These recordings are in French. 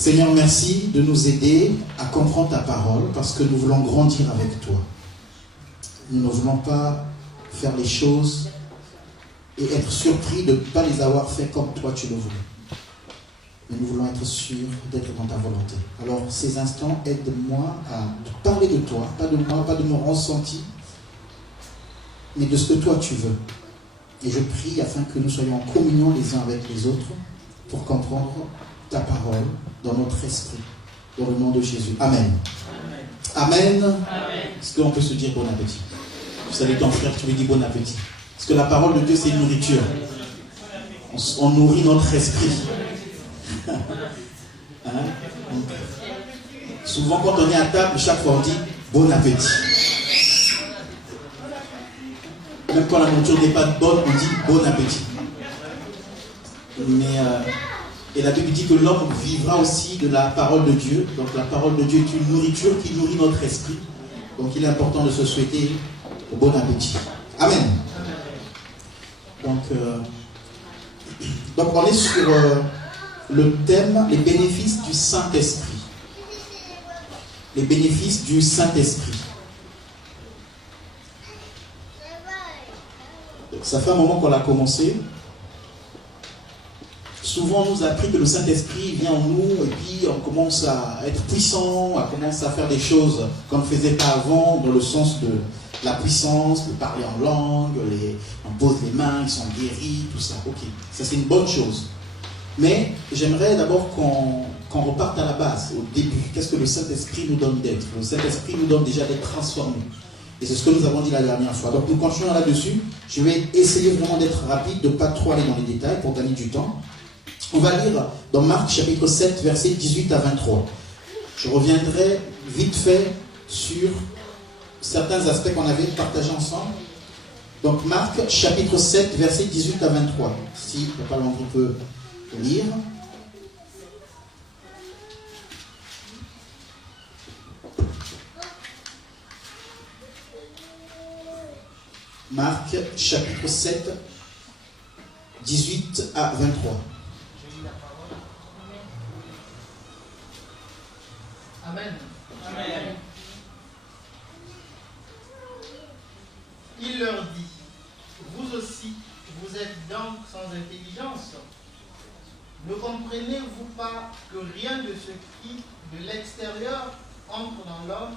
Seigneur, merci de nous aider à comprendre ta parole parce que nous voulons grandir avec toi. Nous ne voulons pas faire les choses et être surpris de ne pas les avoir fait comme toi tu le voulais. Mais nous voulons être sûrs d'être dans ta volonté. Alors, ces instants, aide-moi à parler de toi, pas de moi, pas de mon ressenti, mais de ce que toi tu veux. Et je prie afin que nous soyons en communion les uns avec les autres pour comprendre ta parole dans notre esprit. Dans le nom de Jésus. Amen. Amen. Amen. Est-ce qu'on peut se dire bon appétit? Vous savez, ton frère, tu lui dis bon appétit. Parce que la parole de Dieu, c'est une nourriture. On nourrit notre esprit. Hein? Donc, souvent, quand on est à table, chaque fois, on dit bon appétit. Même quand la nourriture n'est pas bonne, on dit bon appétit. Et la Bible dit que l'homme vivra aussi de la parole de Dieu. Donc la parole de Dieu est une nourriture qui nourrit notre esprit. Donc il est important de se souhaiter bon appétit. Amen. Donc on est sur le thème, les bénéfices du Saint-Esprit. Les bénéfices du Saint-Esprit. Donc, ça fait un moment qu'on l'a commencé. Souvent, on nous a appris que le Saint-Esprit vient en nous et puis on commence à être puissant, on commence à faire des choses qu'on ne faisait pas avant, dans le sens de la puissance, de parler en langue, on pose les mains, ils sont guéris, tout ça. Ok, ça c'est une bonne chose. Mais j'aimerais d'abord qu'on reparte à la base, au début. Qu'est-ce que le Saint-Esprit nous donne d'être? Le Saint-Esprit nous donne déjà d'être transformés. Et c'est ce que nous avons dit la dernière fois. Donc nous continuons là-dessus. Je vais essayer vraiment d'être rapide, de ne pas trop aller dans les détails pour gagner du temps. On va lire dans Marc chapitre 7, versets 18 à 23. Je reviendrai vite fait sur certains aspects qu'on avait partagés ensemble. Donc Marc chapitre 7, versets 18 à 23. Si le parlement peut lire. Marc chapitre 7, 18 à 23. Amen. Amen. Il leur dit, vous aussi, vous êtes donc sans intelligence. Ne comprenez-vous pas que rien de ce qui, de l'extérieur, entre dans l'homme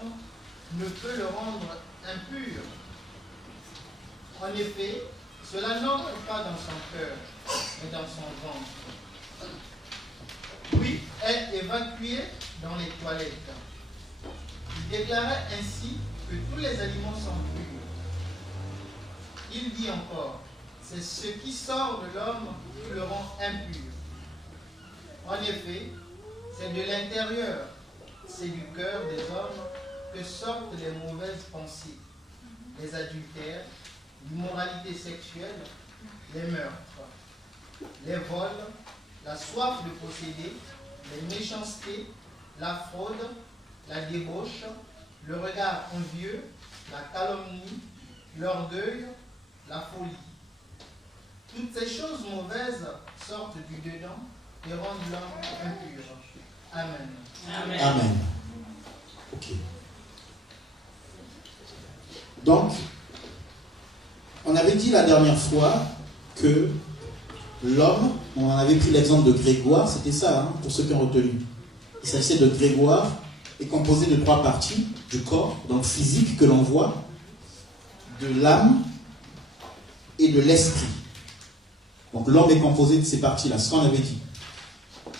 ne peut le rendre impur? En effet, cela n'entre pas dans son cœur, mais dans son ventre. Puis est évacué dans les toilettes. Il déclarait ainsi que tous les aliments sont purs. Il dit encore, c'est ce qui sort de l'homme qui le rend impur. En effet, c'est de l'intérieur, c'est du cœur des hommes que sortent les mauvaises pensées, les adultères, l'immoralité sexuelle, les meurtres, les vols, la soif de posséder, les méchancetés, la fraude, la débauche, le regard envieux, la calomnie, l'orgueil, la folie. Toutes ces choses mauvaises sortent du dedans et rendent l'homme impur. Amen. Amen. Amen. Ok. Donc, on avait dit la dernière fois que l'homme, on en avait pris l'exemple de Grégoire, c'était ça, hein, pour ceux qui ont retenu. Il s'agissait de Grégoire, est composé de 3 parties du corps, donc physique que l'on voit, de l'âme et de l'esprit. Donc l'homme est composé de ces parties-là, ce qu'on avait dit.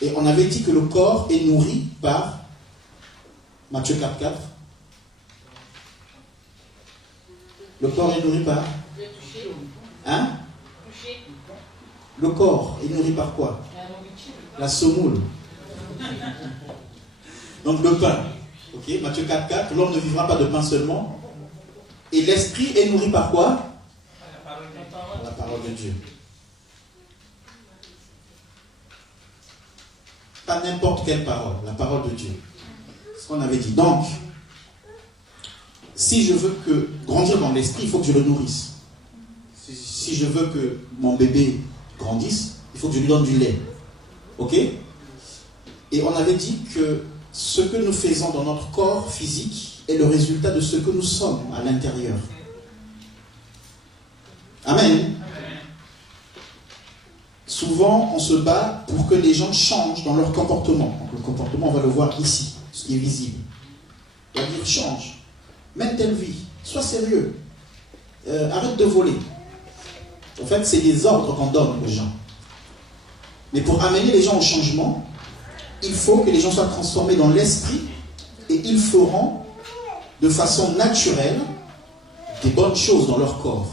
Et on avait dit que le corps est nourri par Matthieu 4,4. Le corps est nourri par hein? Le corps est nourri par quoi? La semoule. Donc le pain. Ok, Matthieu 4,4, l'homme ne vivra pas de pain seulement. Et l'esprit est nourri par quoi? La parole de Dieu. Pas n'importe quelle parole, la parole de Dieu. C'est ce qu'on avait dit. Donc, si je veux grandir dans l'esprit, il faut que je le nourrisse. Si je veux que mon bébé grandisse, il faut que je lui donne du lait. Ok? Et on avait dit que ce que nous faisons dans notre corps physique est le résultat de ce que nous sommes à l'intérieur. Amen. Souvent, on se bat pour que les gens changent dans leur comportement. Donc, le comportement, on va le voir ici, ce qui est visible. On va dire change, mène telle vie, sois sérieux, arrête de voler. En fait, c'est des ordres qu'on donne aux gens. Mais pour amener les gens au changement, il faut que les gens soient transformés dans l'esprit et ils feront de façon naturelle des bonnes choses dans leur corps.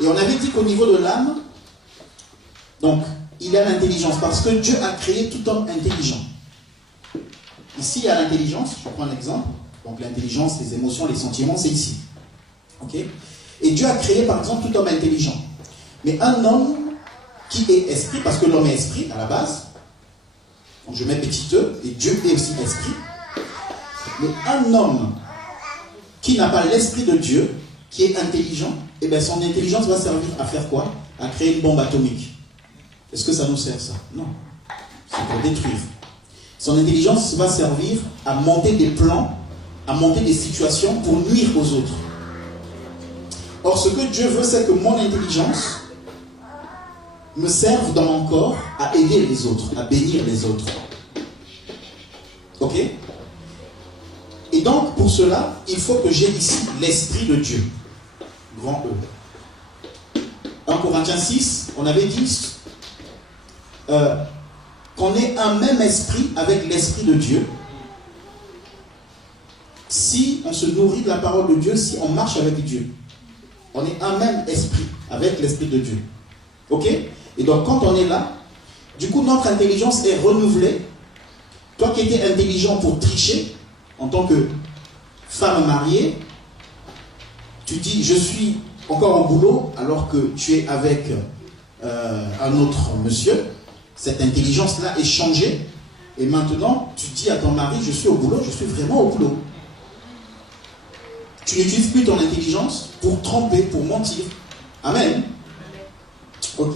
Et on avait dit qu'au niveau de l'âme, donc, il y a l'intelligence, parce que Dieu a créé tout homme intelligent. Ici, il y a l'intelligence, je prends un exemple. Donc, l'intelligence, les émotions, les sentiments, c'est ici. Ok? Et Dieu a créé, par exemple, tout homme intelligent. Mais un homme qui est esprit, parce que l'homme est esprit, à la base, donc je mets petit e, et Dieu est aussi esprit. Mais un homme qui n'a pas l'esprit de Dieu, qui est intelligent, eh bien son intelligence va servir à faire quoi? À créer une bombe atomique. Est-ce que ça nous sert, ça? Non. C'est pour détruire. Son intelligence va servir à monter des plans, à monter des situations pour nuire aux autres. Or, ce que Dieu veut, c'est que mon intelligence me serve dans mon corps à aider les autres, à bénir les autres. Ok? Et donc, pour cela, il faut que j'ai ici l'Esprit de Dieu. Grand E. 1 Corinthiens 6, on avait dit qu'on ait un même esprit avec l'Esprit de Dieu. Si on se nourrit de la parole de Dieu, si on marche avec Dieu, on est un même esprit avec l'Esprit de Dieu. Ok? Et donc, quand on est là, du coup, notre intelligence est renouvelée. Toi qui étais intelligent pour tricher, en tant que femme mariée, tu dis, je suis encore au boulot, alors que tu es avec un autre monsieur. Cette intelligence-là est changée. Et maintenant, tu dis à ton mari, je suis au boulot, je suis vraiment au boulot. Tu n'utilises plus ton intelligence pour tromper, pour mentir. Amen. Ok.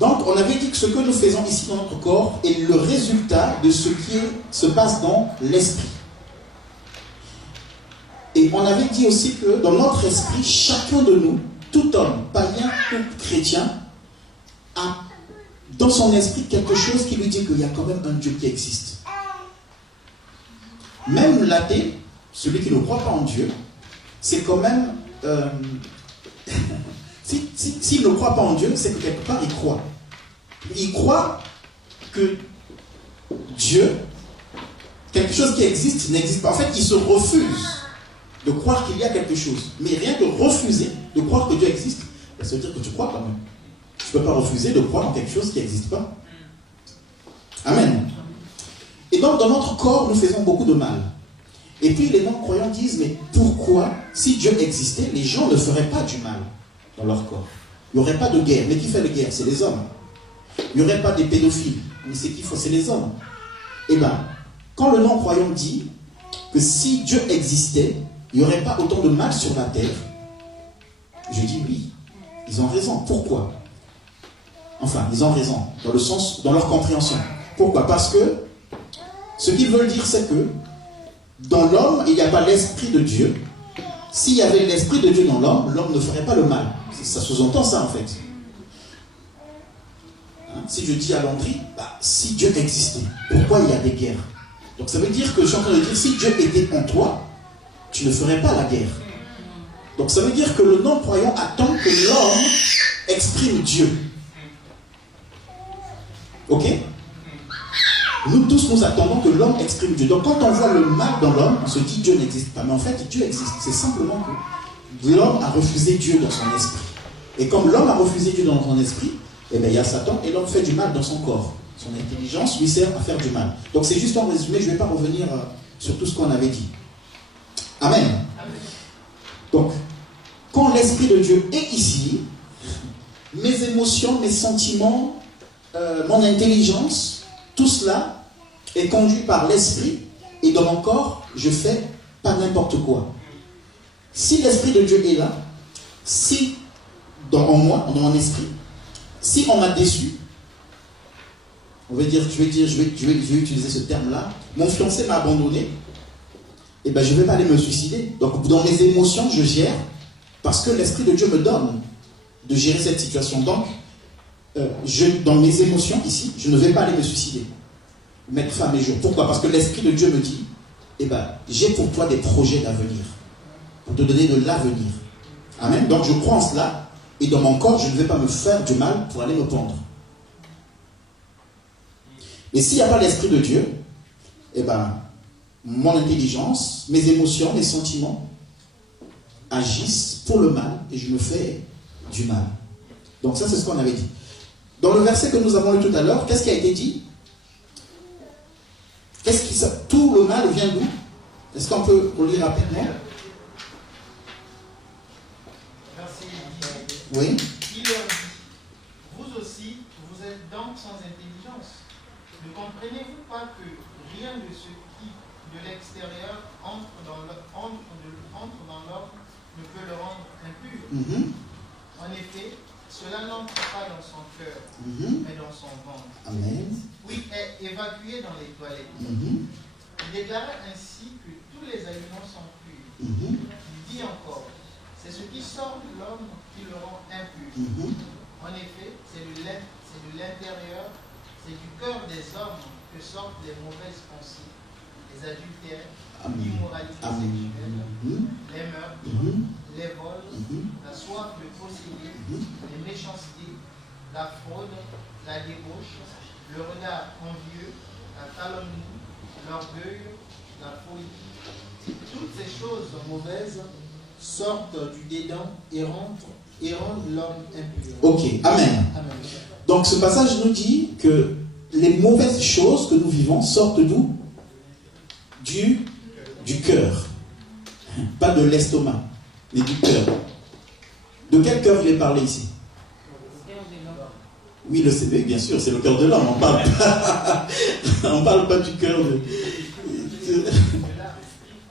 Donc, on avait dit que ce que nous faisons ici dans notre corps est le résultat de ce qui se passe dans l'esprit. Et on avait dit aussi que dans notre esprit, chacun de nous, tout homme, païen ou chrétien, a dans son esprit quelque chose qui lui dit qu'il y a quand même un Dieu qui existe. Même l'athée, celui qui ne croit pas en Dieu, c'est quand même... S'il ne croit pas en Dieu, c'est que quelque part il croit. Il croit que Dieu, quelque chose qui existe, n'existe pas. En fait, il se refuse de croire qu'il y a quelque chose. Mais rien que refuser de croire que Dieu existe, ça veut dire que tu crois quand même. Tu ne peux pas refuser de croire en quelque chose qui n'existe pas. Amen. Et donc, dans notre corps, nous faisons beaucoup de mal. Et puis, les non-croyants disent, mais pourquoi, si Dieu existait, les gens ne feraient pas du mal dans leur corps? Il n'y aurait pas de guerre. Mais qui fait la guerre? C'est les hommes. Il n'y aurait pas des pédophiles. Mais c'est qui faut? C'est les hommes. Eh bien, quand le non-croyant dit que si Dieu existait, il n'y aurait pas autant de mal sur la terre, je dis oui. Ils ont raison. Pourquoi? Enfin, ils ont raison, dans le sens, dans leur compréhension. Pourquoi? Parce que ce qu'ils veulent dire, c'est que dans l'homme, il n'y a pas l'esprit de Dieu. S'il y avait l'esprit de Dieu dans l'homme, l'homme ne ferait pas le mal. Ça sous-entend ça, en fait. Hein? Si je dis à Landry, si Dieu existait, pourquoi il y a des guerres? Donc ça veut dire que je suis en train de dire, si Dieu était en toi, tu ne ferais pas la guerre. Donc ça veut dire que le non-croyant attend que l'homme exprime Dieu. Ok? Nous tous, nous attendons que l'homme exprime Dieu. Donc quand on voit le mal dans l'homme, on se dit Dieu n'existe pas. Mais en fait, Dieu existe. C'est simplement que l'homme a refusé Dieu dans son esprit. Et comme l'homme a refusé Dieu dans son esprit, eh bien, il y a Satan et l'homme fait du mal dans son corps. Son intelligence lui sert à faire du mal. Donc c'est juste en résumé, je ne vais pas revenir sur tout ce qu'on avait dit. Amen. Donc, quand l'Esprit de Dieu est ici, mes émotions, mes sentiments, mon intelligence, tout cela est conduit par l'Esprit, et dans mon corps, je fais pas n'importe quoi. Si l'Esprit de Dieu est là, si en moi, dans mon esprit, si on m'a déçu, on va dire, je vais utiliser ce terme-là, mon fiancé m'a abandonné, et ben je ne vais pas aller me suicider. Donc dans mes émotions, je gère, parce que l'Esprit de Dieu me donne de gérer cette situation. Donc, dans mes émotions ici, je ne vais pas aller me suicider, mettre fin à mes jours. Pourquoi? Parce que l'Esprit de Dieu me dit, eh ben, j'ai pour toi des projets d'avenir, pour te donner de l'avenir. Amen. Donc je crois en cela, et dans mon corps, je ne vais pas me faire du mal pour aller me pendre. Et s'il n'y a pas l'Esprit de Dieu, eh ben, mon intelligence, mes émotions, mes sentiments agissent pour le mal, et je me fais du mal. Donc ça, c'est ce qu'on avait dit. Dans le verset que nous avons lu tout à l'heure, qu'est-ce qui a été dit? Tout le mal vient d'où? Est-ce qu'on peut relire rapidement? Verset 10. Oui. Il leur dit, vous aussi, vous êtes donc sans intelligence. Ne comprenez-vous pas que rien de ce qui, de l'extérieur, entre dans l'homme ne peut le rendre impur? En effet, cela n'entre pas dans son cœur, mais dans son ventre. Amen. Oui, est évacué dans les toilettes. Il déclarait ainsi que tous les aliments sont purs. Il dit encore, c'est ce qui sort de l'homme qui le rend impur. En effet, c'est de l'intérieur, c'est du cœur des hommes que sortent les mauvaises pensées, les adultères, l'immoralité sexuelle, les meurtres, les vols, la soif de posséder, les méchancetés, la fraude, la débauche, le regard envieux, la calomnie, l'orgueil, la folie. Toutes ces choses mauvaises sortent du dédain et rendent l'homme impur. Ok, amen. Amen. Donc ce passage nous dit que les mauvaises choses que nous vivons sortent d'où? Du cœur. Pas de l'estomac, mais du cœur. De quel cœur il est parlé ici? Oui, le CV, bien sûr, c'est le cœur de l'homme. On parle pas du cœur de...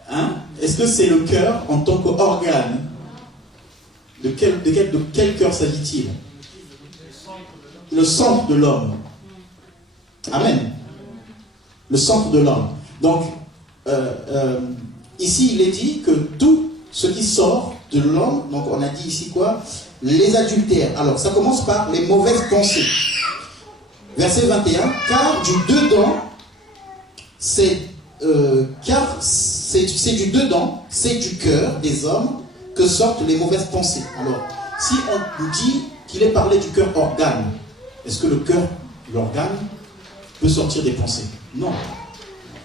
Hein? Est-ce que c'est le cœur en tant qu'organe? De quel cœur s'agit-il? Le centre de l'homme. Amen. Le centre de l'homme. Donc, ici, il est dit que tout ce qui sort de l'homme, donc on a dit ici quoi? Les adultères. Alors, ça commence par les mauvaises pensées. Verset 21. Car du dedans, c'est du dedans, c'est du cœur des hommes que sortent les mauvaises pensées. Alors, si on nous dit qu'il est parlé du cœur organe, est-ce que le cœur, l'organe, peut sortir des pensées? Non.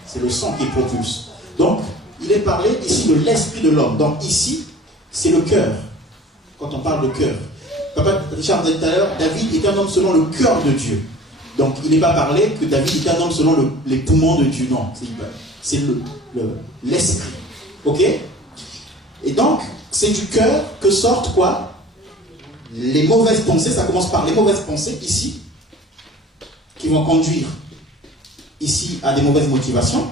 C'est le sang qui propulse. Donc, il est parlé ici de l'esprit de l'homme. Donc ici, c'est le cœur. Quand on parle de cœur. Papa Richard disait tout à l'heure, David est un homme selon le cœur de Dieu. Donc il n'est pas parlé que David est un homme selon les poumons de Dieu. Non, c'est l'esprit. Ok? Et donc, c'est du cœur que sortent quoi? Les mauvaises pensées. Ça commence par les mauvaises pensées ici, qui vont conduire ici à des mauvaises motivations.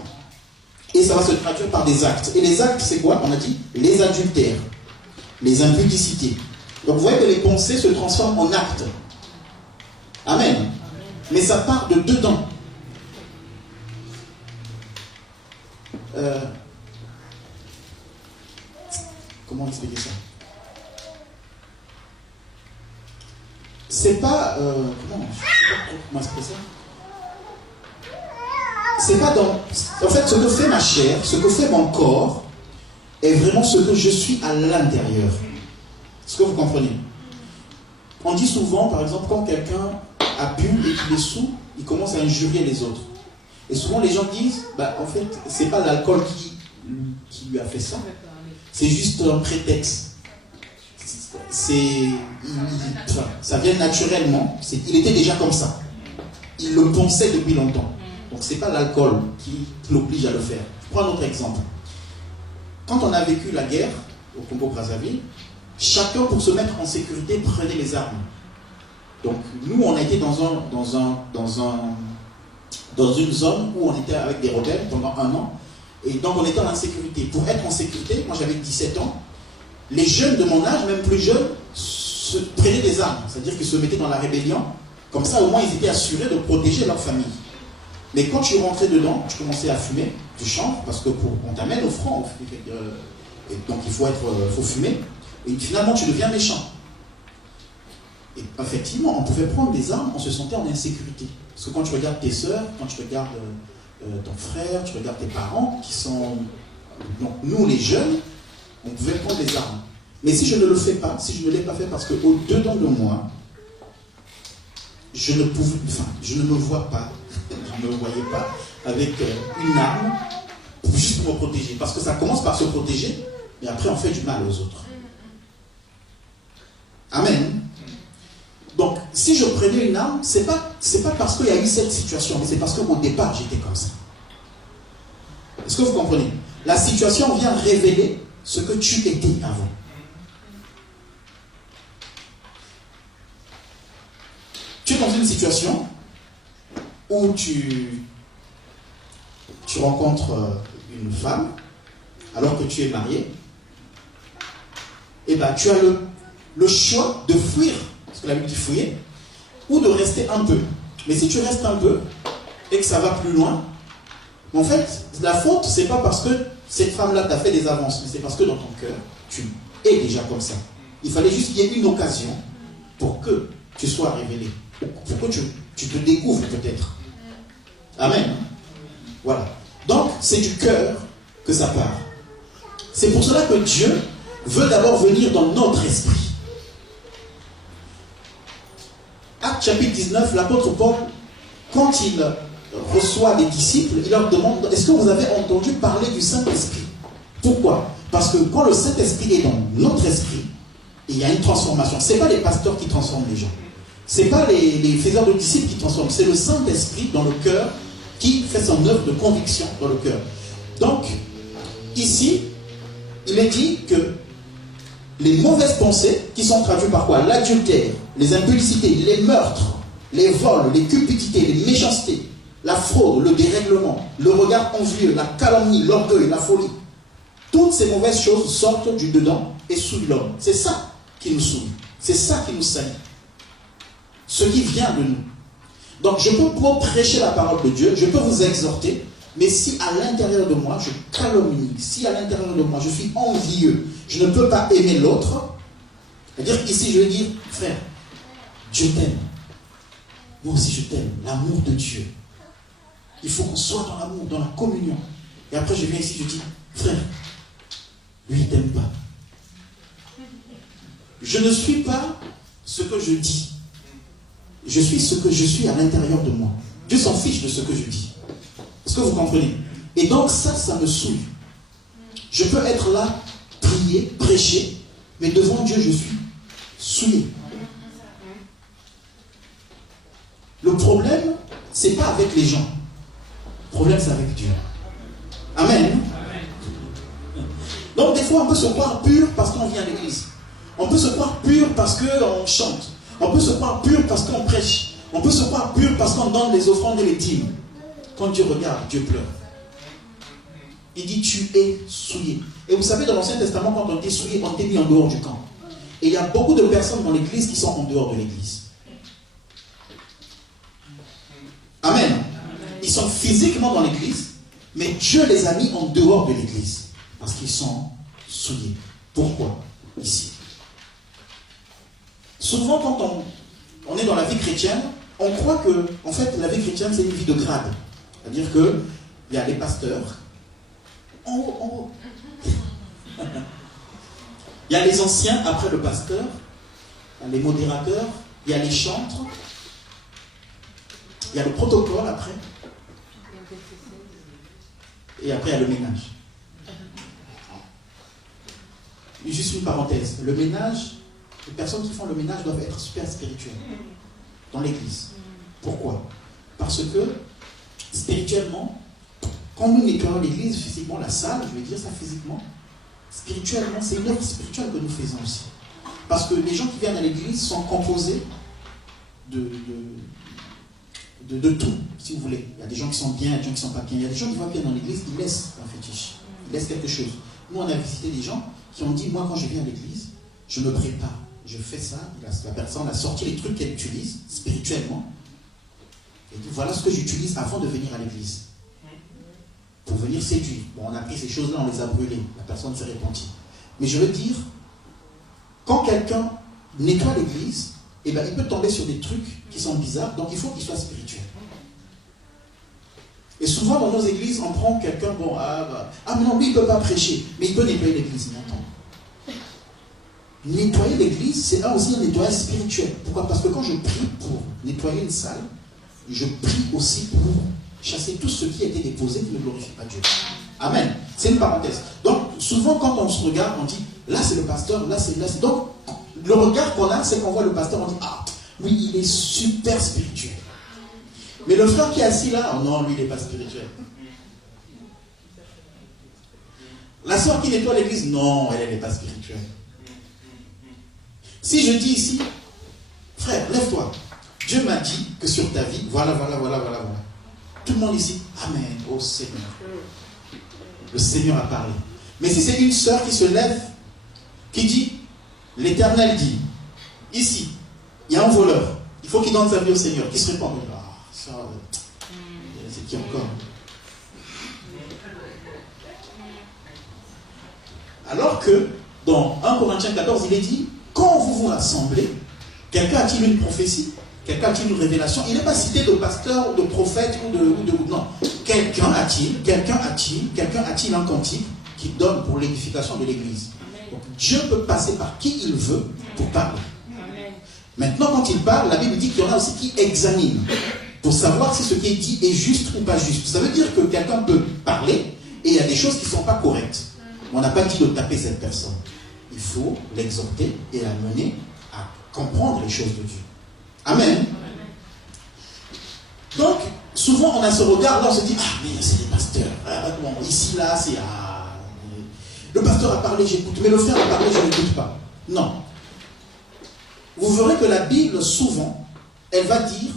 Et ça va se traduire par des actes. Et les actes, c'est quoi? On a dit les adultères, les impudicités. Donc vous voyez que les pensées se transforment en actes. Amen. Mais ça part de dedans. Comment expliquer ça? C'est pas... comment expliquer ça? C'est pas dans... En fait, ce que fait ma chair, ce que fait mon corps, est vraiment ce que je suis à l'intérieur. Est-ce que vous comprenez? On dit souvent, par exemple, quand quelqu'un a bu et qu'il est sous, il commence à injurier les autres. Et souvent, les gens disent, en fait, c'est pas l'alcool qui lui a fait ça. C'est juste un prétexte. Ça vient naturellement. Il était déjà comme ça. Il le pensait depuis longtemps. Donc c'est pas l'alcool qui l'oblige à le faire. Je prends un autre exemple. Quand on a vécu la guerre au Congo-Brazzaville, chacun pour se mettre en sécurité prenait les armes. Donc nous on a été dans une zone où on était avec des rebelles pendant 1 an. Et donc on était en insécurité. Pour être en sécurité, moi j'avais 17 ans, les jeunes de mon âge, même plus jeunes, prenaient des armes. C'est-à-dire qu'ils se mettaient dans la rébellion Comme ça, au moins, ils étaient assurés de protéger leur famille. Mais quand tu rentrais dedans, tu commençais à fumer du chanvre, parce que on t'amène au front, et donc il faut fumer, et finalement tu deviens méchant. Et effectivement, on pouvait prendre des armes, on se sentait en insécurité. Parce que quand tu regardes tes sœurs, quand tu regardes ton frère, tu regardes tes parents, qui sont... Donc nous les jeunes, on pouvait prendre des armes. Mais si je ne le fais pas, si je ne l'ai pas fait parce qu'au-dedans de moi, je ne me vois pas, je ne me voyais pas avec une arme juste pour me protéger. Parce que ça commence par se protéger, et après on fait du mal aux autres. Amen. Donc, si je prenais une arme, c'est pas parce qu'il y a eu cette situation, mais c'est parce qu'au départ, j'étais comme ça. Est-ce que vous comprenez? La situation vient révéler ce que tu étais avant. Tu es dans une situation où tu rencontres une femme, alors que tu es marié, et bien tu as le choix de fuir, parce que la Bible dit fuir, ou de rester un peu. Mais si tu restes un peu, et que ça va plus loin, en fait, la faute, c'est pas parce que cette femme-là t'a fait des avances, mais c'est parce que dans ton cœur, tu es déjà comme ça. Il fallait juste qu'il y ait une occasion pour que tu sois révélé, pour que tu te découvres peut-être. Amen. Voilà. Donc, c'est du cœur que ça part. C'est pour cela que Dieu veut d'abord venir dans notre esprit. Acte chapitre 19, l'apôtre Paul, quand il reçoit des disciples, il leur demande, est-ce que vous avez entendu parler du Saint-Esprit? Pourquoi? Parce que quand le Saint-Esprit est dans notre esprit, il y a une transformation. Ce n'est pas les pasteurs qui transforment les gens. Ce n'est pas les faiseurs de disciples qui transforment. C'est le Saint-Esprit dans le cœur qui fait son œuvre de conviction dans le cœur. Donc, ici, il est dit que les mauvaises pensées, qui sont traduites par quoi? L'adultère, les impulsités, les meurtres, les vols, les cupidités, les méchancetés, la fraude, le dérèglement, le regard envieux, la calomnie, l'orgueil, la folie. Toutes ces mauvaises choses sortent du dedans et souillent l'homme. C'est ça qui nous souille. C'est ça qui nous salit. Ce qui vient de nous. Donc je peux prêcher la parole de Dieu, je peux vous exhorter, mais si à l'intérieur de moi je calomnie, si à l'intérieur de moi je suis envieux, je ne peux pas aimer l'autre, c'est-à-dire qu'ici je vais dire, frère, Dieu t'aime. Moi aussi je t'aime, l'amour de Dieu. Il faut qu'on soit dans l'amour, dans la communion. Et après je viens ici, je dis, frère, lui il t'aime pas. Je ne suis pas ce que je dis. Je suis ce que je suis à l'intérieur de moi. Dieu s'en fiche de ce que je dis. Est-ce que vous comprenez? Et donc ça me saoule. Je peux être là, prier, prêcher, mais devant Dieu, je suis souillé. Le problème, c'est pas avec les gens. Le problème, c'est avec Dieu. Amen. Donc des fois, on peut se croire pur parce qu'on vient à l'église. On peut se croire pur parce qu'on chante. On peut se croire pur parce qu'on prêche. On peut se croire pur parce qu'on donne les offrandes et les dîmes. Quand Dieu regarde, Dieu pleure. Il dit, tu es souillé. Et vous savez, dans l'Ancien Testament, quand on était souillé, on était mis en dehors du camp. Et il y a beaucoup de personnes dans l'église qui sont en dehors de l'église. Amen. Ils sont physiquement dans l'église, mais Dieu les a mis en dehors de l'église. Parce qu'ils sont souillés. Pourquoi? Ici. Souvent, quand on est dans la vie chrétienne, on croit que, en fait, la vie chrétienne, c'est une vie de grade. C'est-à-dire qu'il y a les pasteurs, en haut. Il y a les anciens après le pasteur, il y a les modérateurs, il y a les chantres, il y a le protocole après, et après il y a le ménage. Juste une parenthèse, le ménage, les personnes qui font le ménage doivent être super spirituelles dans l'église. Pourquoi? Parce que spirituellement, quand nous nettoyons l'église, physiquement, la salle, je vais dire ça physiquement, spirituellement, c'est une œuvre spirituelle que nous faisons aussi. Parce que les gens qui viennent à l'église sont composés de tout, si vous voulez. Il y a des gens qui sont bien, il y a des gens qui ne sont pas bien. Il y a des gens qui vont bien dans l'église, ils laissent un fétiche, ils laissent quelque chose. Nous, on a visité des gens qui ont dit, moi, quand je viens à l'église, je me prépare. je fais ça, la personne a sorti les trucs qu'elle utilise spirituellement, et dit, voilà ce que j'utilise avant de venir à l'église, pour venir séduire. Bon, on a pris ces choses-là, on les a brûlées, la personne s'est repentie. Mais je veux dire, quand quelqu'un nettoie l'église, eh ben, il peut tomber sur des trucs qui sont bizarres, donc il faut qu'il soit spirituel. Et souvent dans nos églises, on prend quelqu'un, bon, mais non, lui il ne peut pas prêcher, mais il peut nettoyer l'église, attends. Nettoyer l'église, c'est aussi un nettoyage spirituel. Pourquoi? Parce que quand je prie pour nettoyer une salle, je prie aussi pour chasser tout ce qui a été déposé qui ne glorifie pas Dieu. Amen. C'est une parenthèse. Donc, souvent, quand on se regarde, on dit, là c'est le pasteur, là c'est... Donc, le regard qu'on a, c'est qu'on voit le pasteur, on dit, ah, oui, il est super spirituel. Mais le frère qui est assis là, oh non, lui, il n'est pas spirituel. La soeur qui nettoie l'église, non, elle n'est pas spirituelle. Si je dis ici, frère, lève-toi. Dieu m'a dit que sur ta vie, voilà. Tout le monde ici, amen, oh Seigneur. Le Seigneur a parlé. Mais si c'est une sœur qui se lève, qui dit, l'Éternel dit, ici, il y a un voleur, il faut qu'il donne sa vie au Seigneur, qui se répond, ça, c'est qui encore? Alors que, dans 1 Corinthiens 14, il est dit, quand vous vous rassemblez, quelqu'un a-t-il une prophétie? Quelqu'un a-t-il une révélation? Il n'est pas cité de pasteur ou de prophète ou de non. Quelqu'un a-t-il un cantique qui donne pour l'édification de l'église? Donc Dieu peut passer par qui il veut pour parler. Amen. Maintenant, quand il parle, la Bible dit qu'il y en a aussi qui examinent pour savoir si ce qui est dit est juste ou pas juste. Ça veut dire que quelqu'un peut parler et il y a des choses qui ne sont pas correctes. On n'a pas dit de taper cette personne. Il faut l'exhorter et la mener à comprendre les choses de Dieu. Amen. Donc, souvent on a ce regard là, on se dit, ah mais c'est les pasteurs. Bon, ici, là, c'est... le pasteur a parlé, j'écoute. Mais le frère a parlé, je n'écoute pas. Non. Vous verrez que la Bible, souvent, elle va dire,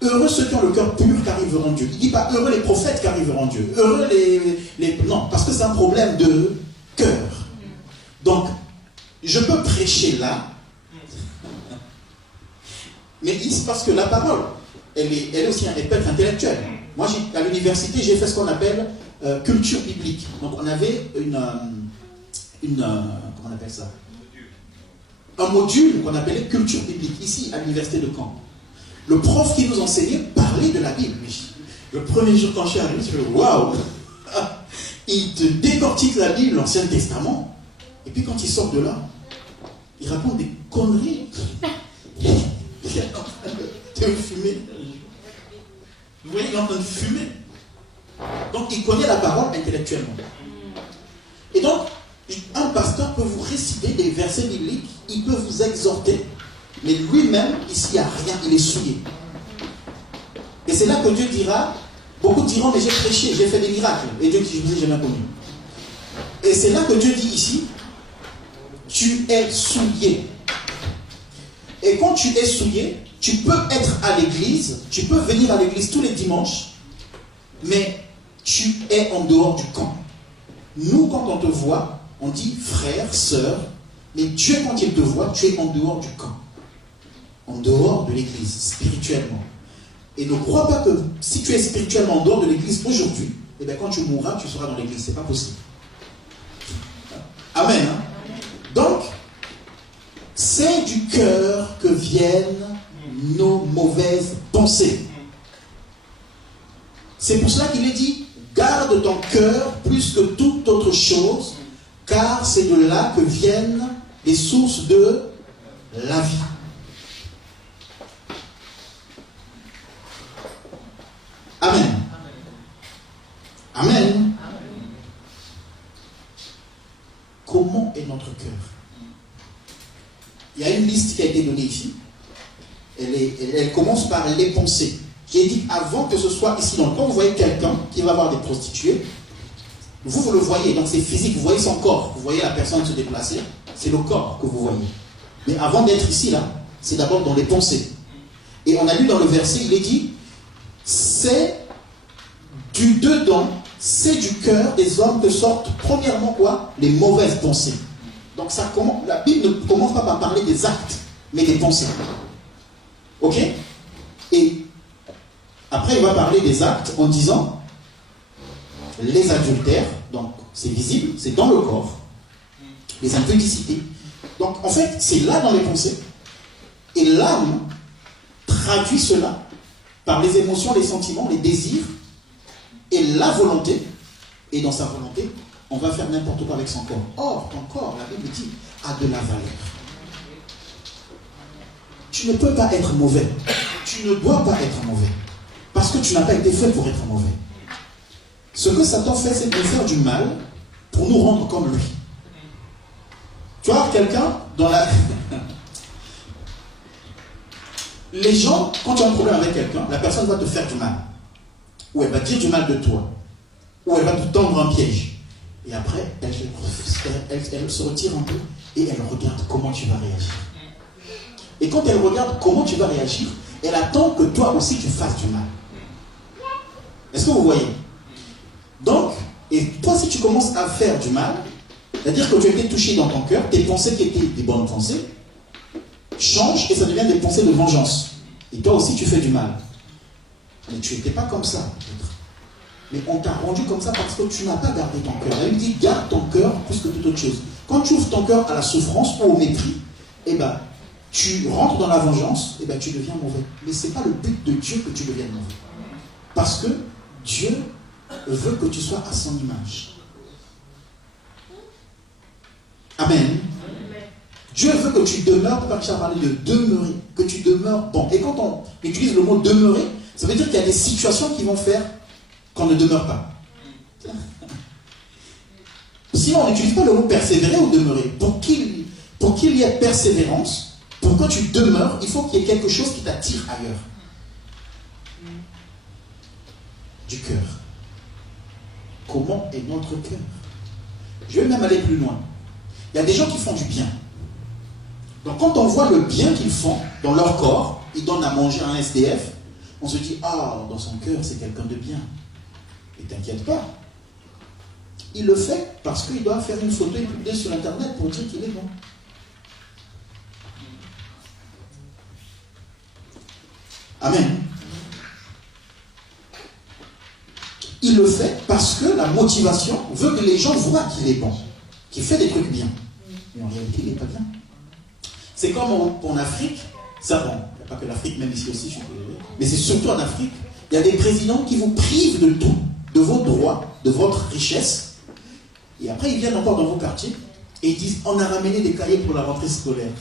heureux ceux qui ont le cœur pur car ils verront Dieu. Il ne dit pas heureux les prophètes car ils verront Dieu. Heureux les... Non, parce que c'est un problème de cœur. Donc, je peux prêcher là, mais c'est parce que la parole, elle est aussi elle peut être intellectuelle. Moi, à l'université, j'ai fait ce qu'on appelle culture biblique. Donc, on avait comment on appelle ça? Un module qu'on appelait culture biblique, ici, à l'université de Caen. Le prof qui nous enseignait parlait de la Bible. Le premier jour, quand je suis arrivé, je me suis dit, waouh! Il te décortique la Bible, l'Ancien Testament, et puis quand il sort de là, il raconte des conneries. Il est en train de fumer. Vous voyez, il est en train de fumer. Donc, il connaît la parole intellectuellement. Et donc, un pasteur peut vous réciter des versets bibliques, il peut vous exhorter, mais lui-même, ici, il n'y a rien, il est souillé. Et c'est là que Dieu dira, beaucoup diront, mais j'ai prêché, j'ai fait des miracles. Et Dieu dit, je ne vous ai jamais connu. Et c'est là que Dieu dit ici, tu es souillé. Et quand tu es souillé, tu peux être à l'église, tu peux venir à l'église tous les dimanches, mais tu es en dehors du camp. Nous, quand on te voit, on dit frère, sœur, mais Dieu, quand il te voit, tu es en dehors du camp. En dehors de l'église, spirituellement. Et ne crois pas que si tu es spirituellement en dehors de l'église aujourd'hui, eh bien quand tu mourras, tu seras dans l'église. C'est pas possible. Amen. Hein? Donc, c'est du cœur que viennent nos mauvaises pensées. C'est pour cela qu'il est dit, garde ton cœur plus que toute autre chose, car c'est de là que viennent les sources de la vie. Amen. Amen. Comment est notre cœur? Il y a une liste qui a été donnée ici. Elle commence par les pensées. J'ai dit avant que ce soit ici. Donc, quand vous voyez quelqu'un qui va voir des prostituées, vous le voyez, donc c'est physique, vous voyez son corps, vous voyez la personne se déplacer, c'est le corps que vous voyez. Mais avant d'être ici, là, c'est d'abord dans les pensées. Et on a lu dans le verset, il est dit, c'est du dedans, c'est du cœur des hommes que sortent premièrement quoi? Les mauvaises pensées. Donc la Bible ne commence pas par parler des actes, mais des pensées. Ok? Et après, il va parler des actes en disant les adultères, donc c'est visible, c'est dans le corps, les impudicités. Donc en fait, c'est là dans les pensées. Et l'âme traduit cela par les émotions, les sentiments, les désirs et la volonté. Et dans sa volonté, on va faire n'importe quoi avec son corps. Or, ton corps, la Bible dit, a de la valeur. Tu ne peux pas être mauvais. Tu ne dois pas être mauvais. Parce que tu n'as pas été fait pour être mauvais. Ce que Satan fait, c'est de nous faire du mal pour nous rendre comme lui. Tu vois, quelqu'un dans la... Les gens, quand tu as un problème avec quelqu'un, la personne va te faire du mal. Ou elle va dire du mal de toi. Ou elle va te tendre un piège. Et après, elle se retire un peu et elle regarde comment tu vas réagir. Et quand elle regarde comment tu vas réagir, elle attend que toi aussi tu fasses du mal. Est-ce que vous voyez? Donc, et toi si tu commences à faire du mal, c'est-à-dire que tu as été touché dans ton cœur, tes pensées qui étaient des bonnes pensées, changent et ça devient des pensées de vengeance. Et toi aussi tu fais du mal. Mais tu n'étais pas comme ça, peut-être. Mais on t'a rendu comme ça parce que tu n'as pas gardé ton cœur. La Bible dit, garde ton cœur plus que toute autre chose. Quand tu ouvres ton cœur à la souffrance ou au mépris, eh ben, tu rentres dans la vengeance, eh ben, tu deviens mauvais. Mais ce n'est pas le but de Dieu que tu deviennes mauvais. Parce que Dieu veut que tu sois à son image. Amen. Dieu veut que tu demeures, comme tu as parlé de demeurer, que tu demeures bon. Et quand on utilise le mot demeurer, ça veut dire qu'il y a des situations qui vont faire qu'on ne demeure pas. Sinon, on n'utilise pas le mot persévérer ou demeurer. Pour qu'il y ait persévérance, pour que tu demeures, il faut qu'il y ait quelque chose qui t'attire ailleurs. Du cœur. Comment est notre cœur? Je vais même aller plus loin. Il y a des gens qui font du bien. Donc quand on voit le bien qu'ils font dans leur corps, ils donnent à manger à un SDF, on se dit, ah, dans son cœur, c'est quelqu'un de bien. Et t'inquiète pas. Il le fait parce qu'il doit faire une photo et publier sur Internet pour dire qu'il est bon. Amen. Il le fait parce que la motivation veut que les gens voient qu'il est bon, qu'il fait des trucs bien. Mais en réalité, il n'est pas bien. C'est comme en Afrique, ça bon, il n'y a pas que l'Afrique, même ici aussi, je suis désolé, mais c'est surtout en Afrique, il y a des présidents qui vous privent de tout, de vos droits, de votre richesse, et après ils viennent encore dans vos quartiers, et ils disent, on a ramené des cahiers pour la rentrée scolaire.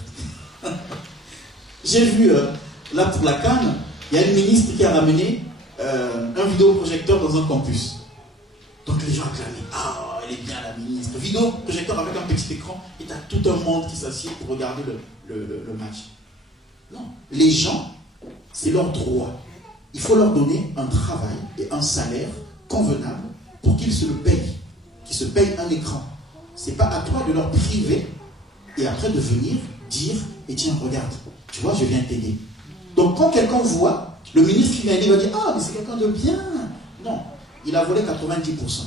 J'ai vu, là pour la CAN, il y a une ministre qui a ramené un vidéoprojecteur dans un campus. Donc les gens acclamaient, ah, elle est bien la ministre. Vidéoprojecteur avec un petit écran, et tu as tout un monde qui s'assied pour regarder le match. Non, les gens, c'est leur droit. Il faut leur donner un travail et un salaire convenable pour qu'ils se le payent, qu'ils se payent un écran. C'est pas à toi de leur priver et après de venir dire, et tiens, regarde, tu vois, je viens t'aider. Donc quand quelqu'un voit, le ministre qui vient aider va dire, ah, mais c'est quelqu'un de bien. Non, il a volé 90%.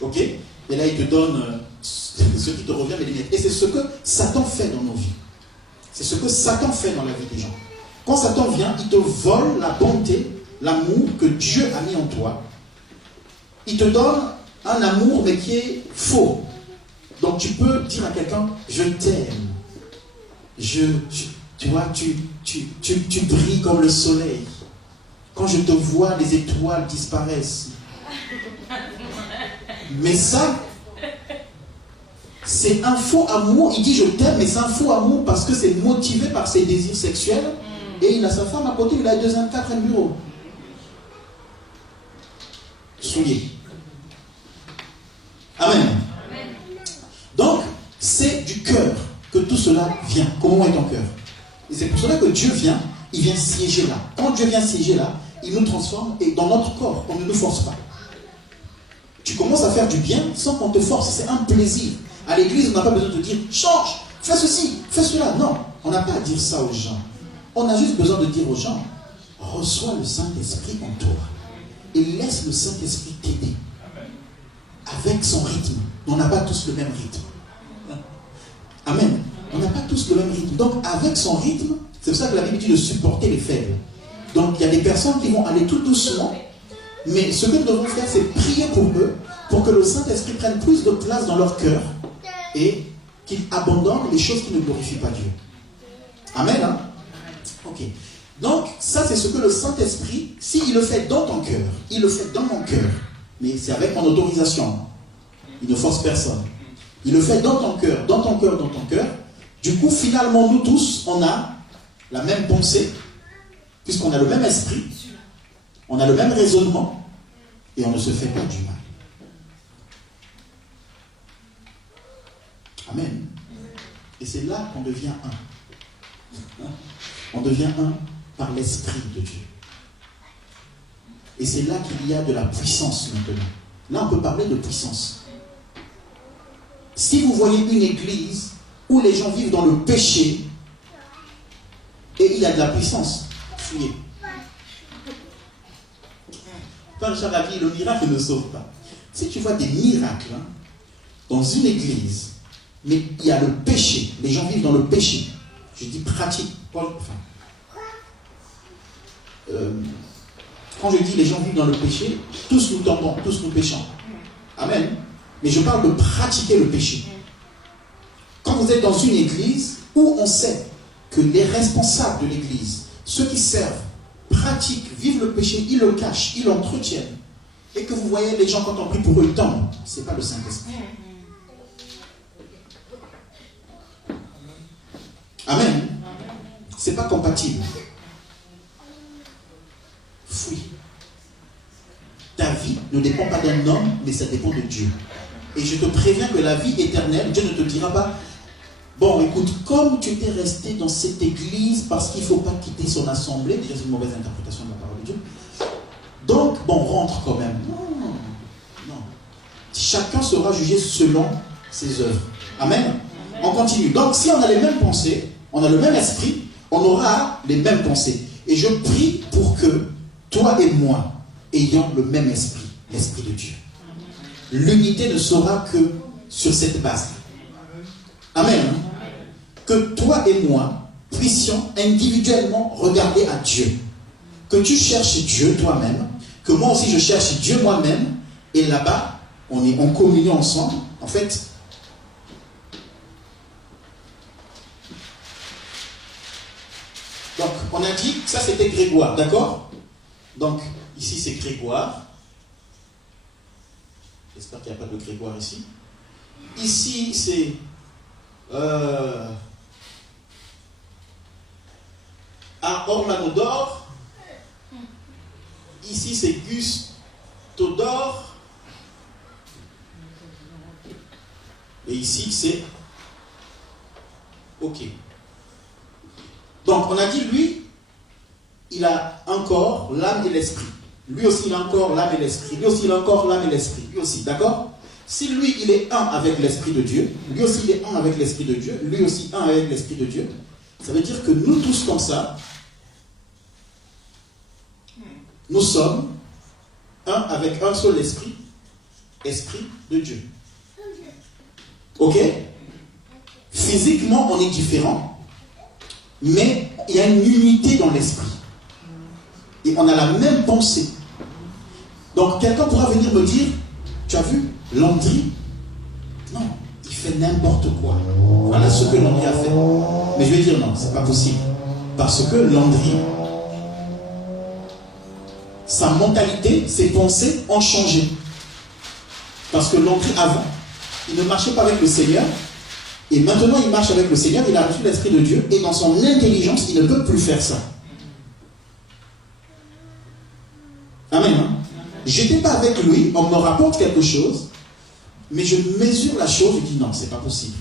Ok? Et là, il te donne ce qui te revient, mais les miettes. Et c'est ce que Satan fait dans nos vies. C'est ce que Satan fait dans la vie des gens. Quand Satan vient, il te vole la bonté, l'amour que Dieu a mis en toi. Il te donne un amour, mais qui est faux. Donc tu peux dire à quelqu'un, je t'aime. Tu vois, tu brilles comme le soleil. Quand je te vois, les étoiles disparaissent. Mais ça, c'est un faux amour. Il dit je t'aime, mais c'est un faux amour parce que c'est motivé par ses désirs sexuels. Et il a sa femme à côté, il a 4 bureaux. Souillé. Amen. Donc, c'est du cœur que tout cela vient. Comment est ton cœur? Et c'est pour cela que Dieu vient, il vient siéger là. Quand Dieu vient siéger là, il nous transforme et dans notre corps, on ne nous force pas. Tu commences à faire du bien sans qu'on te force, c'est un plaisir. À l'église, on n'a pas besoin de te dire, change, fais ceci, fais cela. Non, on n'a pas à dire ça aux gens. On a juste besoin de dire aux gens, reçois le Saint-Esprit en toi et laisse le Saint-Esprit t'aider avec son rythme. on n'a pas tous le même rythme. Amen. On n'a pas tous le même rythme. Donc, avec son rythme, c'est pour ça que la Bible dit de supporter les faibles. Donc, il y a des personnes qui vont aller tout doucement, mais ce que nous devons faire, c'est prier pour eux, pour que le Saint-Esprit prenne plus de place dans leur cœur et qu'il abandonne les choses qui ne glorifient pas Dieu. Amen. Hein? Ok. Donc, ça, c'est ce que le Saint-Esprit, s'il le fait dans ton cœur, il le fait dans mon cœur, mais c'est avec mon autorisation. Il ne force personne. Il le fait dans ton cœur, dans ton cœur, dans ton cœur. Du coup, finalement, nous tous, on a la même pensée, puisqu'on a le même esprit, on a le même raisonnement, et on ne se fait pas du mal. Amen. Et c'est là qu'on devient un. On devient un par l'Esprit de Dieu. Et c'est là qu'il y a de la puissance maintenant. Là, on peut parler de puissance. Si vous voyez une église où les gens vivent dans le péché, et il y a de la puissance, fuyez. Paul Charles a dit, le miracle ne sauve pas. Si tu vois des miracles dans une église, mais il y a le péché, les gens vivent dans le péché, je dis pratique, quand je dis les gens vivent dans le péché, tous nous tombons, tous nous péchons. Amen. Mais je parle de pratiquer le péché. Quand vous êtes dans une église où on sait que les responsables de l'église, ceux qui servent, pratiquent, vivent le péché, ils le cachent, ils l'entretiennent, et que vous voyez les gens quand on prie pour eux, ils tombent, ce n'est pas le Saint-Esprit. Amen. Ce n'est pas compatible. Fuis. Ta vie ne dépend pas d'un homme, mais ça dépend de Dieu. Et je te préviens que la vie éternelle, Dieu ne te dira pas, bon, écoute, comme tu étais resté dans cette église parce qu'il ne faut pas quitter son assemblée, déjà c'est une mauvaise interprétation de la parole de Dieu, donc, bon, rentre quand même. Non, non. Chacun sera jugé selon ses œuvres. Amen. On continue. Donc, si on a les mêmes pensées, on a le même esprit, on aura les mêmes pensées. Et je prie pour que toi et moi ayons le même esprit, l'esprit de Dieu. L'unité ne sera que sur cette base. Amen. Que toi et moi puissions individuellement regarder à Dieu. Que tu cherches Dieu toi-même, que moi aussi je cherche Dieu moi-même, et là-bas, on est en communion ensemble. En fait, donc, on a dit que ça c'était Grégoire, d'accord? Donc, ici c'est Grégoire. J'espère qu'il n'y a pas de Grégoire ici. Ici c'est Ormanodore. Ici c'est Gustodore. Et ici c'est OK. Donc, on a dit, lui, il a un corps, l'âme et l'esprit. Lui aussi, il a un corps, l'âme et l'esprit. Lui aussi, il a un corps, l'âme et l'esprit. Lui aussi, d'accord? Si lui, il est un avec l'esprit de Dieu, lui aussi, il est un avec l'esprit de Dieu, lui aussi, un avec l'esprit de Dieu, ça veut dire que nous tous, comme ça, nous sommes un avec un seul esprit, esprit de Dieu. Ok? Physiquement, on est différents. Mais il y a une unité dans l'esprit. Et on a la même pensée. Donc quelqu'un pourra venir me dire, tu as vu, Landry? Non, il fait n'importe quoi. Voilà ce que Landry a fait. Mais je vais dire non, c'est pas possible. Parce que Landry, sa mentalité, ses pensées ont changé. Parce que Landry, avant, il ne marchait pas avec le Seigneur. Et maintenant, il marche avec le Seigneur, il a reçu l'Esprit de Dieu, et dans son intelligence, il ne peut plus faire ça. Amen. Hein? J'étais pas avec lui, on me rapporte quelque chose, mais je mesure la chose, je dis non, c'est pas possible.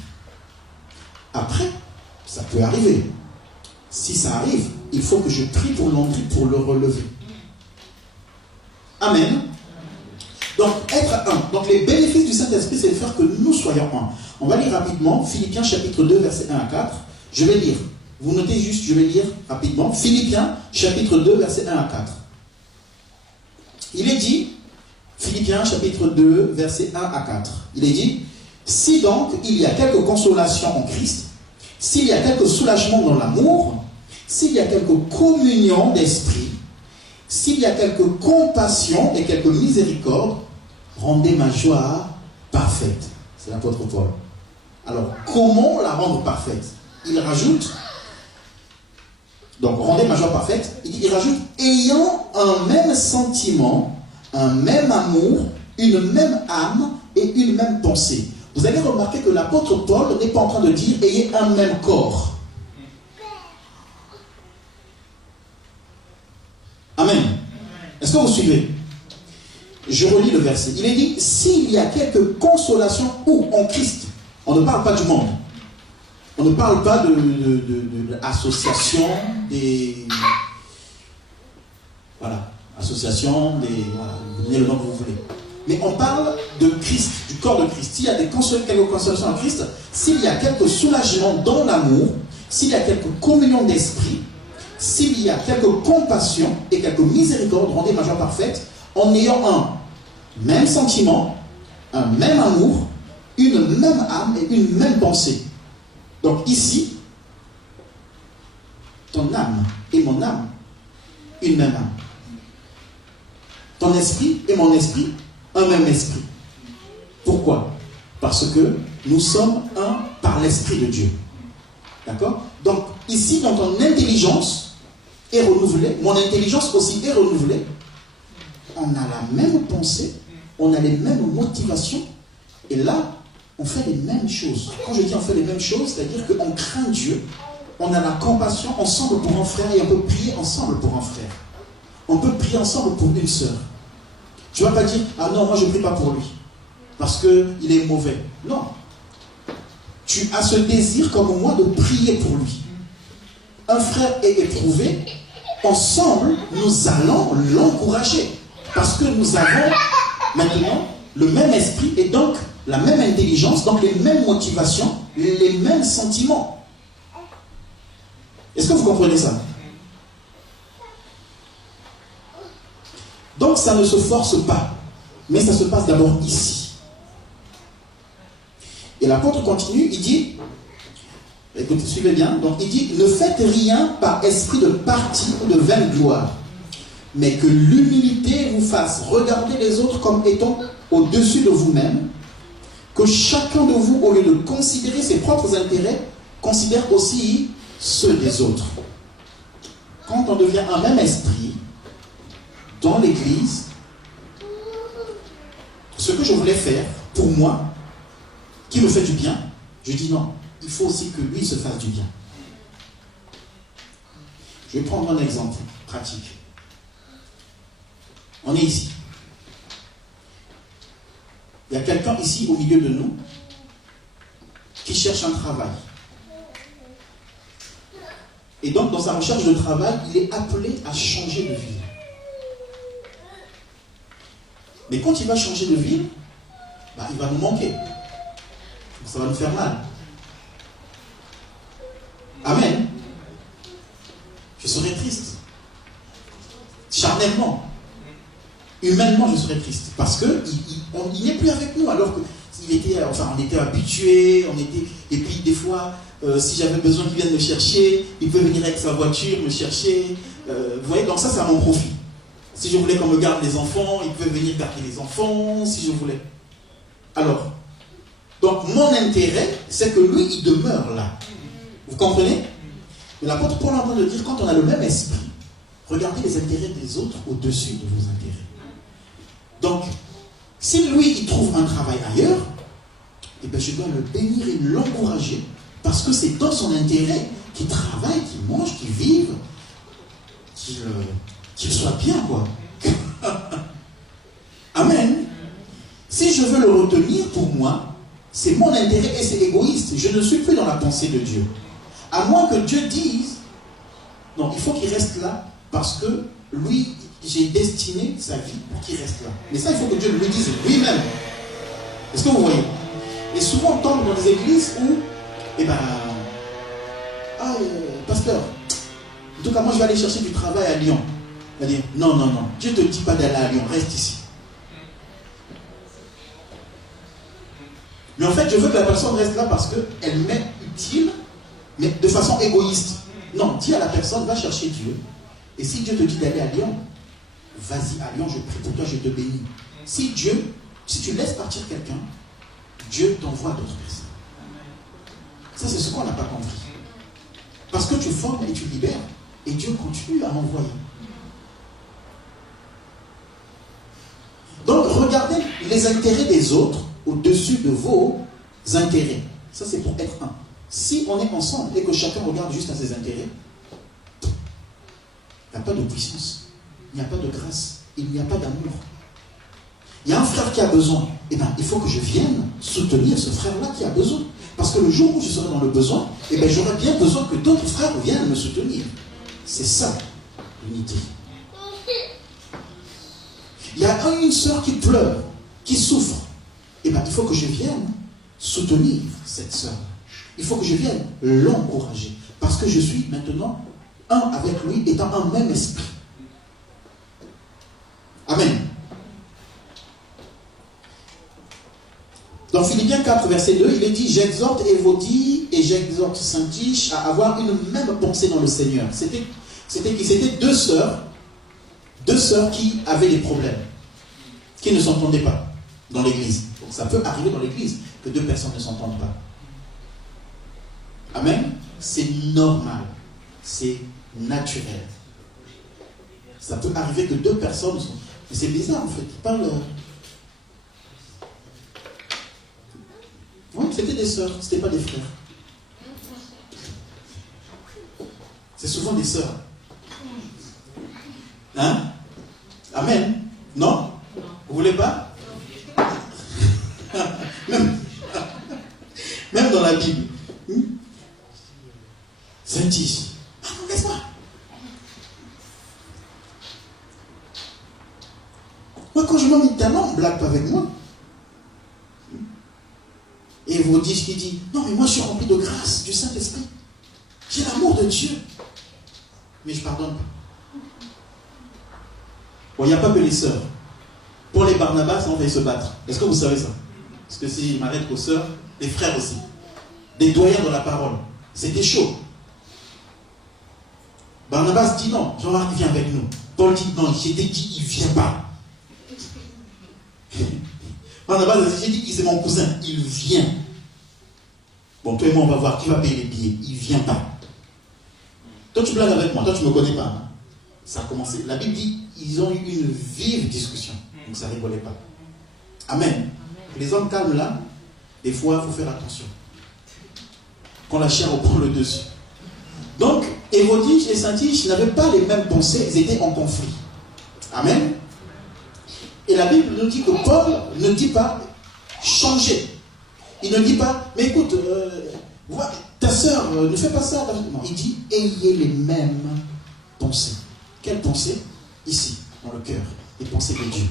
Après, ça peut arriver. Si ça arrive, il faut que je prie pour Landry pour le relever. Amen. Donc, être un. Donc, les bénéfices du Saint-Esprit, c'est de faire que nous soyons un. On va lire rapidement Philippiens chapitre 2, versets 1 à 4. Je vais lire. Vous notez juste, je vais lire rapidement. Philippiens chapitre 2, versets 1 à 4. Il est dit, Philippiens chapitre 2, versets 1 à 4. Il est dit, Si donc il y a quelque consolation en Christ, s'il y a quelque soulagement dans l'amour, s'il y a quelque communion d'esprit, s'il y a quelque compassion et quelque miséricorde, rendez ma joie parfaite. C'est l'apôtre Paul. Alors, comment la rendre parfaite? Il rajoute, donc rendez ma joie parfaite, il rajoute, ayant un même sentiment, un même amour, une même âme et une même pensée. Vous avez remarqué que l'apôtre Paul n'est pas en train de dire ayez un même corps. Amen. Est-ce que vous suivez? Je relis le verset. Il est dit, s'il y a quelque consolation où en Christ, on ne parle pas du monde. On ne parle pas de l'association des... Voilà. Association des... Voilà. Vous donnez le nom que vous voulez. Mais on parle de Christ, du corps de Christ. S'il y a quelques consolations en Christ, s'il y a quelques soulagements dans l'amour, s'il y a quelques communions d'esprit, s'il y a quelques compassion et quelques miséricordes, rendez ma joie parfaite, en ayant un même sentiment, un même amour, une même âme et une même pensée. Donc ici, ton âme et mon âme, une même âme. Ton esprit et mon esprit, un même esprit. Pourquoi? Parce que nous sommes un par l'Esprit de Dieu. D'accord? Donc ici, dans ton intelligence est renouvelée, mon intelligence aussi est renouvelée, on a la même pensée, on a les mêmes motivations, et là, on fait les mêmes choses. Quand je dis on fait les mêmes choses, c'est-à-dire qu'on craint Dieu, on a la compassion ensemble pour un frère, et on peut prier ensemble pour un frère. On peut prier ensemble pour une sœur. Tu ne vas pas dire, ah non, moi je ne prie pas pour lui, parce qu'il est mauvais. Non. Tu as ce désir comme moi de prier pour lui. Un frère est éprouvé, ensemble, nous allons l'encourager. Parce que nous avons maintenant le même esprit et donc la même intelligence, donc les mêmes motivations, les mêmes sentiments. Est-ce que vous comprenez ça? Donc ça ne se force pas, mais ça se passe d'abord ici. Et l'apôtre continue, il dit, écoutez, suivez bien, donc il dit, ne faites rien par esprit de parti ou de vaine gloire, mais que l'humilité vous fasse regarder les autres comme étant au-dessus de vous-même, que chacun de vous, au lieu de considérer ses propres intérêts, considère aussi ceux des autres. Quand on devient un même esprit dans l'Église, ce que je voulais faire pour moi, qui me fait du bien, je dis non, il faut aussi que lui se fasse du bien. Je vais prendre un exemple pratique. On est ici. Il y a quelqu'un ici au milieu de nous qui cherche un travail. Et donc dans sa recherche de travail, il est appelé à changer de ville. Mais quand il va changer de ville, il va nous manquer. Ça va nous faire mal. Amen. Je serai triste. Charnellement. Humainement, je serais triste. Parce qu'il n'est plus avec nous. Alors qu'il était, on était habitués. Et puis, des fois, si j'avais besoin qu'il vienne me chercher, il peut venir avec sa voiture, me chercher. Vous voyez, donc ça, c'est à mon profit. Si je voulais qu'on me garde les enfants, il peut venir garder les enfants, si je voulais. Alors, donc mon intérêt, c'est que lui, il demeure là. Vous comprenez? Mais l'apôtre Paul est en train de dire, quand on a le même esprit, regardez les intérêts des autres au-dessus de vos intérêts. Donc, si lui, il trouve un travail ailleurs, eh bien, je dois le bénir et l'encourager, parce que c'est dans son intérêt qu'il travaille, qu'il mange, qu'il vive, qu'il soit bien, quoi. Amen. Si je veux le retenir pour moi, c'est mon intérêt et c'est égoïste. Je ne suis plus dans la pensée de Dieu. À moins que Dieu dise, non, il faut qu'il reste là, parce que lui, j'ai destiné sa vie pour qu'il reste là. Mais ça, il faut que Dieu le dise lui-même. Est-ce que vous voyez? Et souvent, on tombe dans des églises où, pasteur, en tout cas, moi, je vais aller chercher du travail à Lyon. Il va dire, non, Dieu ne te dit pas d'aller à Lyon, reste ici. Mais en fait, je veux que la personne reste là parce qu'elle m'est utile, mais de façon égoïste. Non, dis à la personne, va chercher Dieu. Et si Dieu te dit d'aller à Lyon, vas-y à Lyon, je prie pour toi, je te bénis. Si tu laisses partir quelqu'un, Dieu t'envoie d'autres personnes. Ça, c'est ce qu'on n'a pas compris. Parce que tu formes et tu libères, et Dieu continue à m'envoyer. Donc, regardez les intérêts des autres au-dessus de vos intérêts. Ça, c'est pour être un. Si on est ensemble et que chacun regarde juste à ses intérêts, il n'y a pas de puissance, il n'y a pas de grâce, il n'y a pas d'amour. Il y a un frère qui a besoin, eh bien, il faut que je vienne soutenir ce frère-là qui a besoin. Parce que le jour où je serai dans le besoin, eh bien, j'aurai bien besoin que d'autres frères viennent me soutenir. C'est ça, l'unité. Il y a une sœur qui pleure, qui souffre. Eh bien, il faut que je vienne soutenir cette sœur. Il faut que je vienne l'encourager. Parce que je suis maintenant un avec lui, étant un même esprit. Amen. Dans Philippiens 4, verset 2, il est dit « J'exhorte Évodie et j'exhorte Syntyche à avoir une même pensée dans le Seigneur. » C'était deux sœurs qui avaient des problèmes, qui ne s'entendaient pas dans l'église. Donc ça peut arriver dans l'église que deux personnes ne s'entendent pas. Amen. C'est normal. C'est naturel. Ça peut arriver que deux personnes sont... Mais c'est bizarre en fait. Ils parlent... Oui, c'était des sœurs, c'était pas des frères. C'est souvent des sœurs. Hein? Amen. Non? Vous voulez pas? Même dans la Bible. Syntyche. Ah non, laisse-moi. Moi, quand je m'en dis tellement, on blague pas avec moi. Et vous dites qui dit, non mais moi je suis rempli de grâce du Saint-Esprit. J'ai l'amour de Dieu. Mais je pardonne pas. Bon, il n'y a pas que les sœurs. Pour les Barnabas, on va se battre. Est-ce que vous savez ça? Parce que s'il m'arrête aux sœurs, les frères aussi. Des doyens dans la parole. C'était chaud. Barnabas dit non, Jean-Marc vient avec nous. Paul dit non, j'ai dit il ne vient pas. Barnabas, j'ai dit c'est mon cousin, il vient. Bon, toi et moi, on va voir qui va payer les billets. Il ne vient pas. Toi, tu blagues avec moi, toi, tu ne me connais pas. Hein? Ça a commencé. La Bible dit ils ont eu une vive discussion. Donc, ça ne rigolait pas. Amen. Les hommes calmes là, des fois, il faut faire attention. Quand la chair reprend le dessus. Donc, Évodie et Syntyche n'avaient pas les mêmes pensées, ils étaient en conflit. Amen. Et la Bible nous dit que Paul ne dit pas changer. Il ne dit pas, mais écoute, ta sœur ne fait pas ça. Non, il dit ayez les mêmes pensées. Quelles pensées? Ici, dans le cœur, les pensées de Dieu.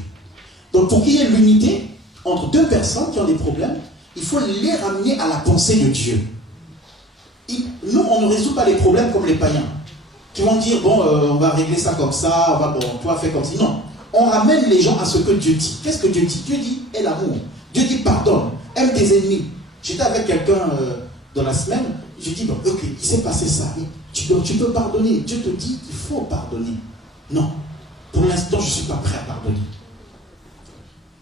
Donc pour qu'il y ait l'unité entre deux personnes qui ont des problèmes, il faut les ramener à la pensée de Dieu. Nous, on ne résout pas les problèmes comme les païens, qui vont dire, bon, on va régler ça comme ça, toi fais comme ça. Non. On ramène les gens à ce que Dieu dit. Qu'est-ce que Dieu dit? Dieu dit, aie l'amour. Dieu dit, pardonne. Aime tes ennemis. J'étais avec quelqu'un dans la semaine. Je dis, bon, ok, il s'est passé ça. Tu peux pardonner. Dieu te dit qu'il faut pardonner. Non. Pour l'instant, je ne suis pas prêt à pardonner.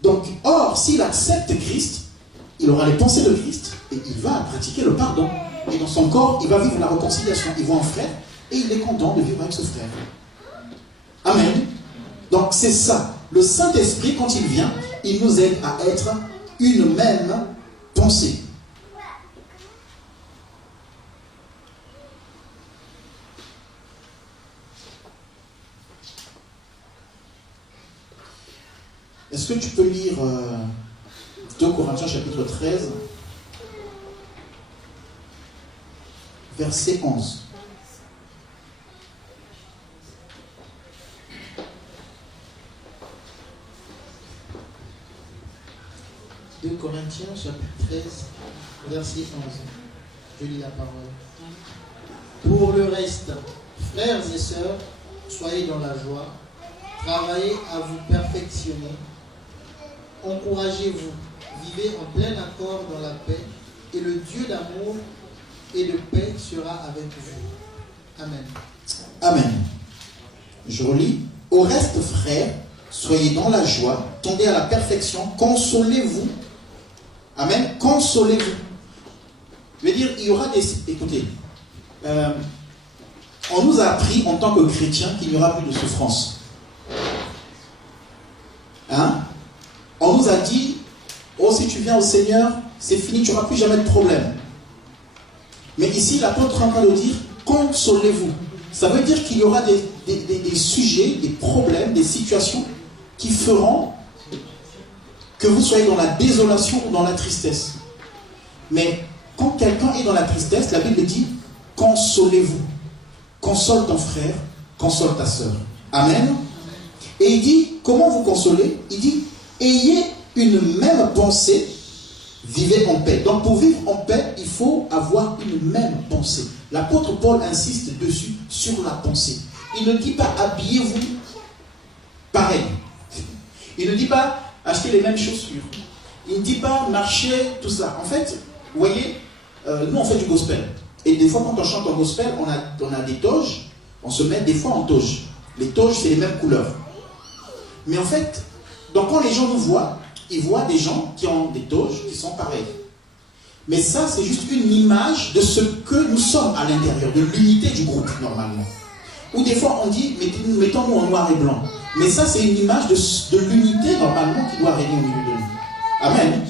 Donc, or, s'il accepte Christ, il aura les pensées de Christ et il va pratiquer le pardon. Et dans son corps, il va vivre la réconciliation. Il voit un frère et il est content de vivre avec ce frère. Amen. Donc c'est ça. Le Saint-Esprit, quand il vient, il nous aide à être une même pensée. Est-ce que tu peux lire 2 Corinthiens chapitre 13, verset 11. Corinthiens chapitre 13 verset 11. Je lis la parole. Pour le reste, frères et sœurs, soyez dans la joie, travaillez à vous perfectionner, encouragez-vous, vivez en plein accord dans la et le Dieu d'amour et de paix sera avec vous. Amen. Amen. Je relis. Au reste, frères, soyez dans la joie, tendez à la perfection, consolez-vous. Amen. Consolez-vous. Je veux dire, il y aura des... Écoutez, on nous a appris en tant que chrétiens qu'il n'y aura plus de souffrance. Hein? On nous a dit, oh, si tu viens au Seigneur, c'est fini, tu n'auras plus jamais de problème. Mais ici, l'apôtre est en train de dire, consolez-vous. Ça veut dire qu'il y aura des sujets, des problèmes, des situations qui feront que vous soyez dans la désolation ou dans la tristesse. Mais quand quelqu'un est dans la tristesse, la Bible dit, consolez-vous. Console ton frère, console ta sœur. Amen. Et il dit, comment vous consoler? Il dit, ayez une même pensée, vivez en paix. Donc pour vivre en paix, il faut avoir une même pensée. L'apôtre Paul insiste dessus, sur la pensée. Il ne dit pas habillez-vous pareil. Il ne dit pas achetez les mêmes chaussures. Il ne dit pas marchez, tout ça. En fait, vous voyez, nous on fait du gospel. Et des fois quand on chante en gospel, on a des toges, on se met des fois en toge. Les toges c'est les mêmes couleurs. Mais en fait, donc quand les gens nous voient, ils voient des gens qui ont des toges qui sont pareils. Mais ça, c'est juste une image de ce que nous sommes à l'intérieur, de l'unité du groupe, normalement. Ou des fois, on dit, mettons-nous en noir et blanc. Mais ça, c'est une image de l'unité, normalement, qui doit régner au milieu de nous. Amen.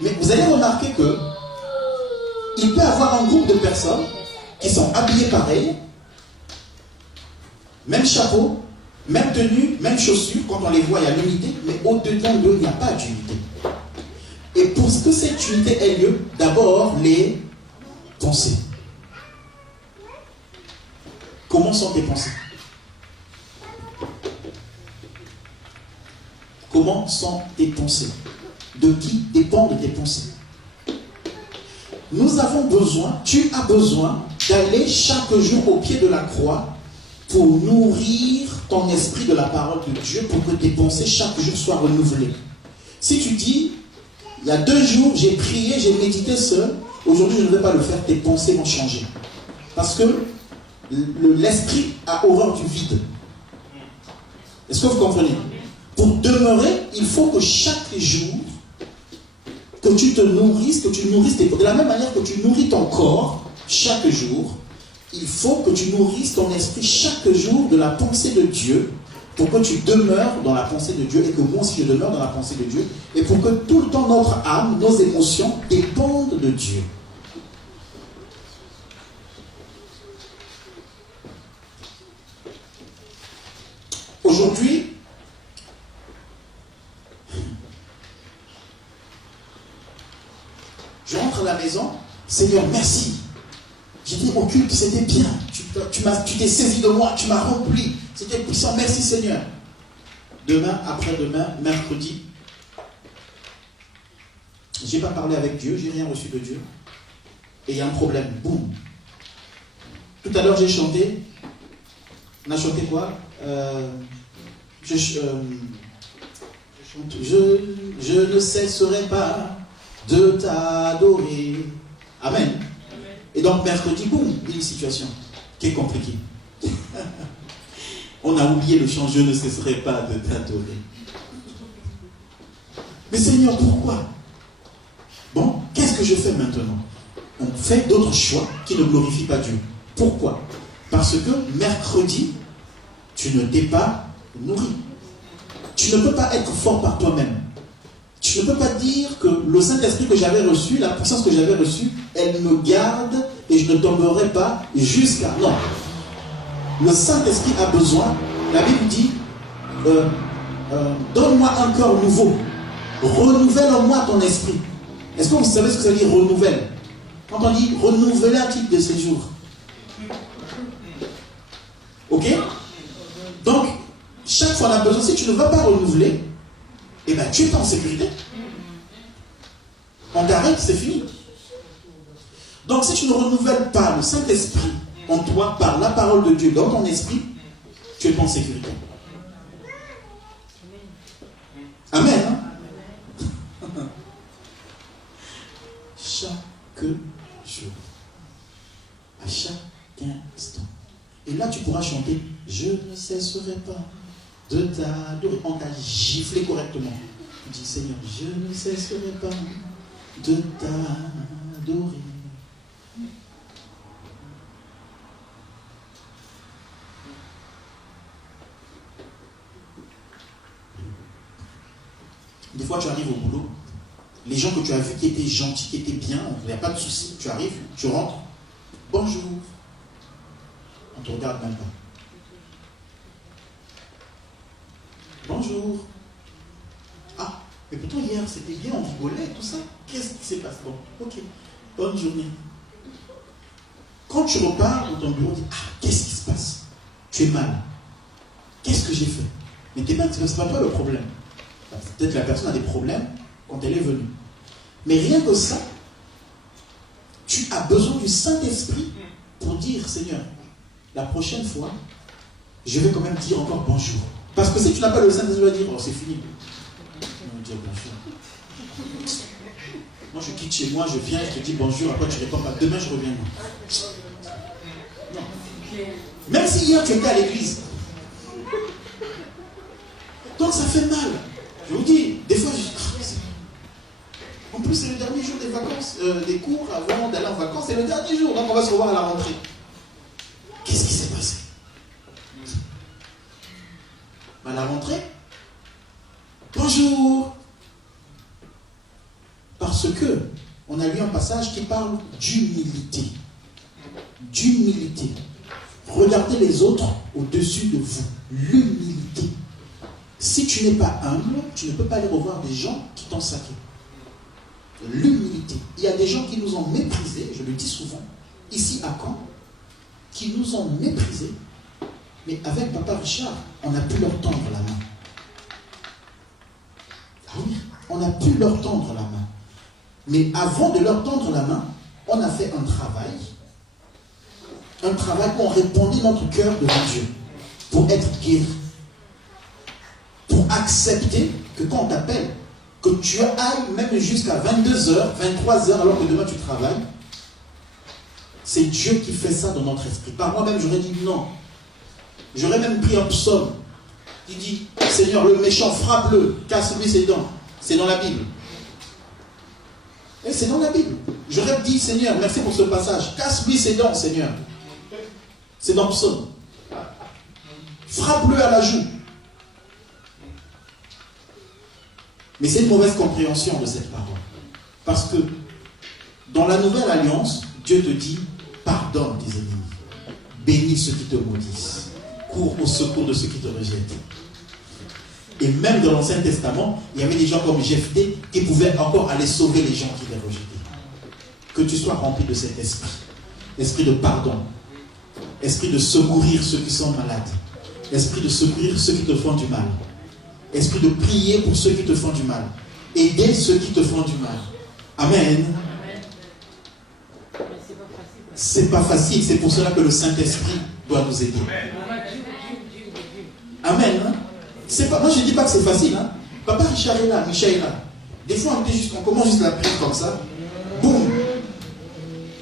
Mais vous allez remarquer que il peut y avoir un groupe de personnes qui sont habillées pareil, même chapeau, même tenue, même chaussures. Quand on les voit, il y a l'unité, mais au-dedans d'eux, il n'y a pas d'unité. Et pour que cette unité ait lieu, d'abord les pensées. Comment sont tes pensées? Comment sont tes pensées? De qui dépendent tes pensées? Nous avons besoin, tu as besoin d'aller chaque jour au pied de la croix pour nourrir ton esprit de la parole de Dieu, pour que tes pensées chaque jour soient renouvelées. Si tu dis, il y a 2 jours, j'ai prié, j'ai médité seul, aujourd'hui je ne vais pas le faire, tes pensées vont changer. Parce que l'esprit a horreur du vide. Est-ce que vous comprenez? Pour demeurer, il faut que chaque jour, que tu te nourrisses, que tu nourrisses tes... De la même manière que tu nourris ton corps chaque jour, il faut que tu nourrisses ton esprit chaque jour de la pensée de Dieu, pour que tu demeures dans la pensée de Dieu, et que moi aussi je demeure dans la pensée de Dieu, et pour que tout le temps notre âme, nos émotions dépendent de Dieu. Aujourd'hui, je rentre à la maison, Seigneur, merci. J'étais au culte, c'était bien. Tu t'es saisi de moi, tu m'as rempli. C'était puissant, merci Seigneur. Demain, après-demain, mercredi, j'ai pas parlé avec Dieu, j'ai rien reçu de Dieu. Et il y a un problème, boum. Tout à l'heure, j'ai chanté. On a chanté quoi? Je chante. Je ne cesserai pas de t'adorer. Amen. Et donc mercredi, boum, une situation qui est compliquée. On a oublié le chant, je ne cesserai pas de t'adorer. Mais Seigneur, pourquoi? Bon, qu'est-ce que je fais maintenant? On fait d'autres choix qui ne glorifient pas Dieu. Pourquoi? Parce que mercredi, tu ne t'es pas nourri. Tu ne peux pas être fort par toi-même. Tu ne peux pas dire que le Saint-Esprit que j'avais reçu, la puissance que j'avais reçue, elle me garde et je ne tomberai pas jusqu'à... Non. Le Saint-Esprit a besoin, la Bible dit, donne-moi un cœur nouveau. Renouvelle en moi ton esprit. Est-ce que vous savez ce que ça veut dire renouvelle? Quand on dit renouveler un titre de séjour. Ok? Donc, chaque fois on a besoin, si tu ne vas pas renouveler, eh bien tu es pas en sécurité. On t'arrête, c'est fini. Donc si tu ne renouvelles pas le Saint-Esprit en toi, par la parole de Dieu dans ton esprit, tu es pas en sécurité. Amen. tu pourras chanter « Je ne cesserai pas de t'adorer ». On t'a giflé correctement. Tu dis « Seigneur, je ne cesserai pas de t'adorer ». Des fois, tu arrives au boulot, les gens que tu as vus qui étaient gentils, qui étaient bien, il n'y a pas de souci, tu arrives, tu rentres, bonjour. On ne te regarde même pas. Bonjour. Ah, mais pourtant hier, c'était bien, on rigolait, tout ça. Qu'est-ce qui s'est passé? Bon, ok, bonne journée. Quand tu repars dans ton bureau, tu dis, ah, qu'est-ce qui se passe? Tu es mal. Qu'est-ce que j'ai fait? Mais t'es pas, c'est pas toi le problème. Peut-être que la personne a des problèmes quand elle est venue. Mais rien que ça, tu as besoin du Saint-Esprit pour dire, Seigneur, la prochaine fois, je vais quand même dire encore bonjour. Parce que si tu n'as pas le Saint-Esprit, tu vas dire, oh, c'est fini. On va dire bonjour. Moi, je quitte chez moi, je viens, je te dis bonjour, après tu réponds pas. Demain, je reviens. Non. Même si hier, tu étais à l'église. Donc, ça fait mal. Je vous dis, des fois, en plus, c'est le dernier jour des vacances, des cours avant d'aller en vacances, c'est le dernier jour, donc on va se revoir à la rentrée. Qu'est-ce qui s'est passé? À la rentrée, bonjour. Parce que on a lu un passage qui parle d'humilité. D'humilité. Regardez les autres au-dessus de vous. L'humilité. Si tu n'es pas humble, tu ne peux pas aller revoir des gens qui t'ont saqué. L'humilité. Il y a des gens qui nous ont méprisés, je le dis souvent, ici à Caen, qui nous ont méprisés, mais avec Papa Richard, on a pu leur tendre la main. Ah oui, on a pu leur tendre la main. Mais avant de leur tendre la main, on a fait un travail où on répondit notre cœur devant Dieu, pour être guéri. Pour accepter que quand on t'appelle, que tu ailles même jusqu'à 22h, 23h, alors que demain tu travailles, c'est Dieu qui fait ça dans notre esprit. Par moi-même, j'aurais dit non. J'aurais même pris un psaume qui dit, Seigneur, le méchant, frappe-le, casse-lui ses dents. C'est dans la Bible. Et c'est dans la Bible. J'aurais dit, Seigneur, merci pour ce passage. Casse-lui ses dents, Seigneur. C'est dans le psaume. Frappe-le à la joue. Mais c'est une mauvaise compréhension de cette parole. Parce que dans la nouvelle alliance, Dieu te dit, pardonne tes ennemis. Bénis ceux qui te maudissent. Cours au secours de ceux qui te rejettent. Et même dans l'Ancien Testament, il y avait des gens comme Jephthé qui pouvaient encore aller sauver les gens qui les rejetaient. Que tu sois rempli de cet esprit. Esprit de pardon. Esprit de secourir ceux qui sont malades. Esprit de secourir ceux qui te font du mal. Esprit de prier pour ceux qui te font du mal. Aider ceux qui te font du mal. Amen. C'est pas facile. C'est pour cela que le Saint-Esprit doit nous aider. Amen. Hein? C'est pas, moi je ne dis pas que c'est facile. Hein? Papa Richard est là, Michel est là. Des fois on commence juste la prière comme ça. Boum.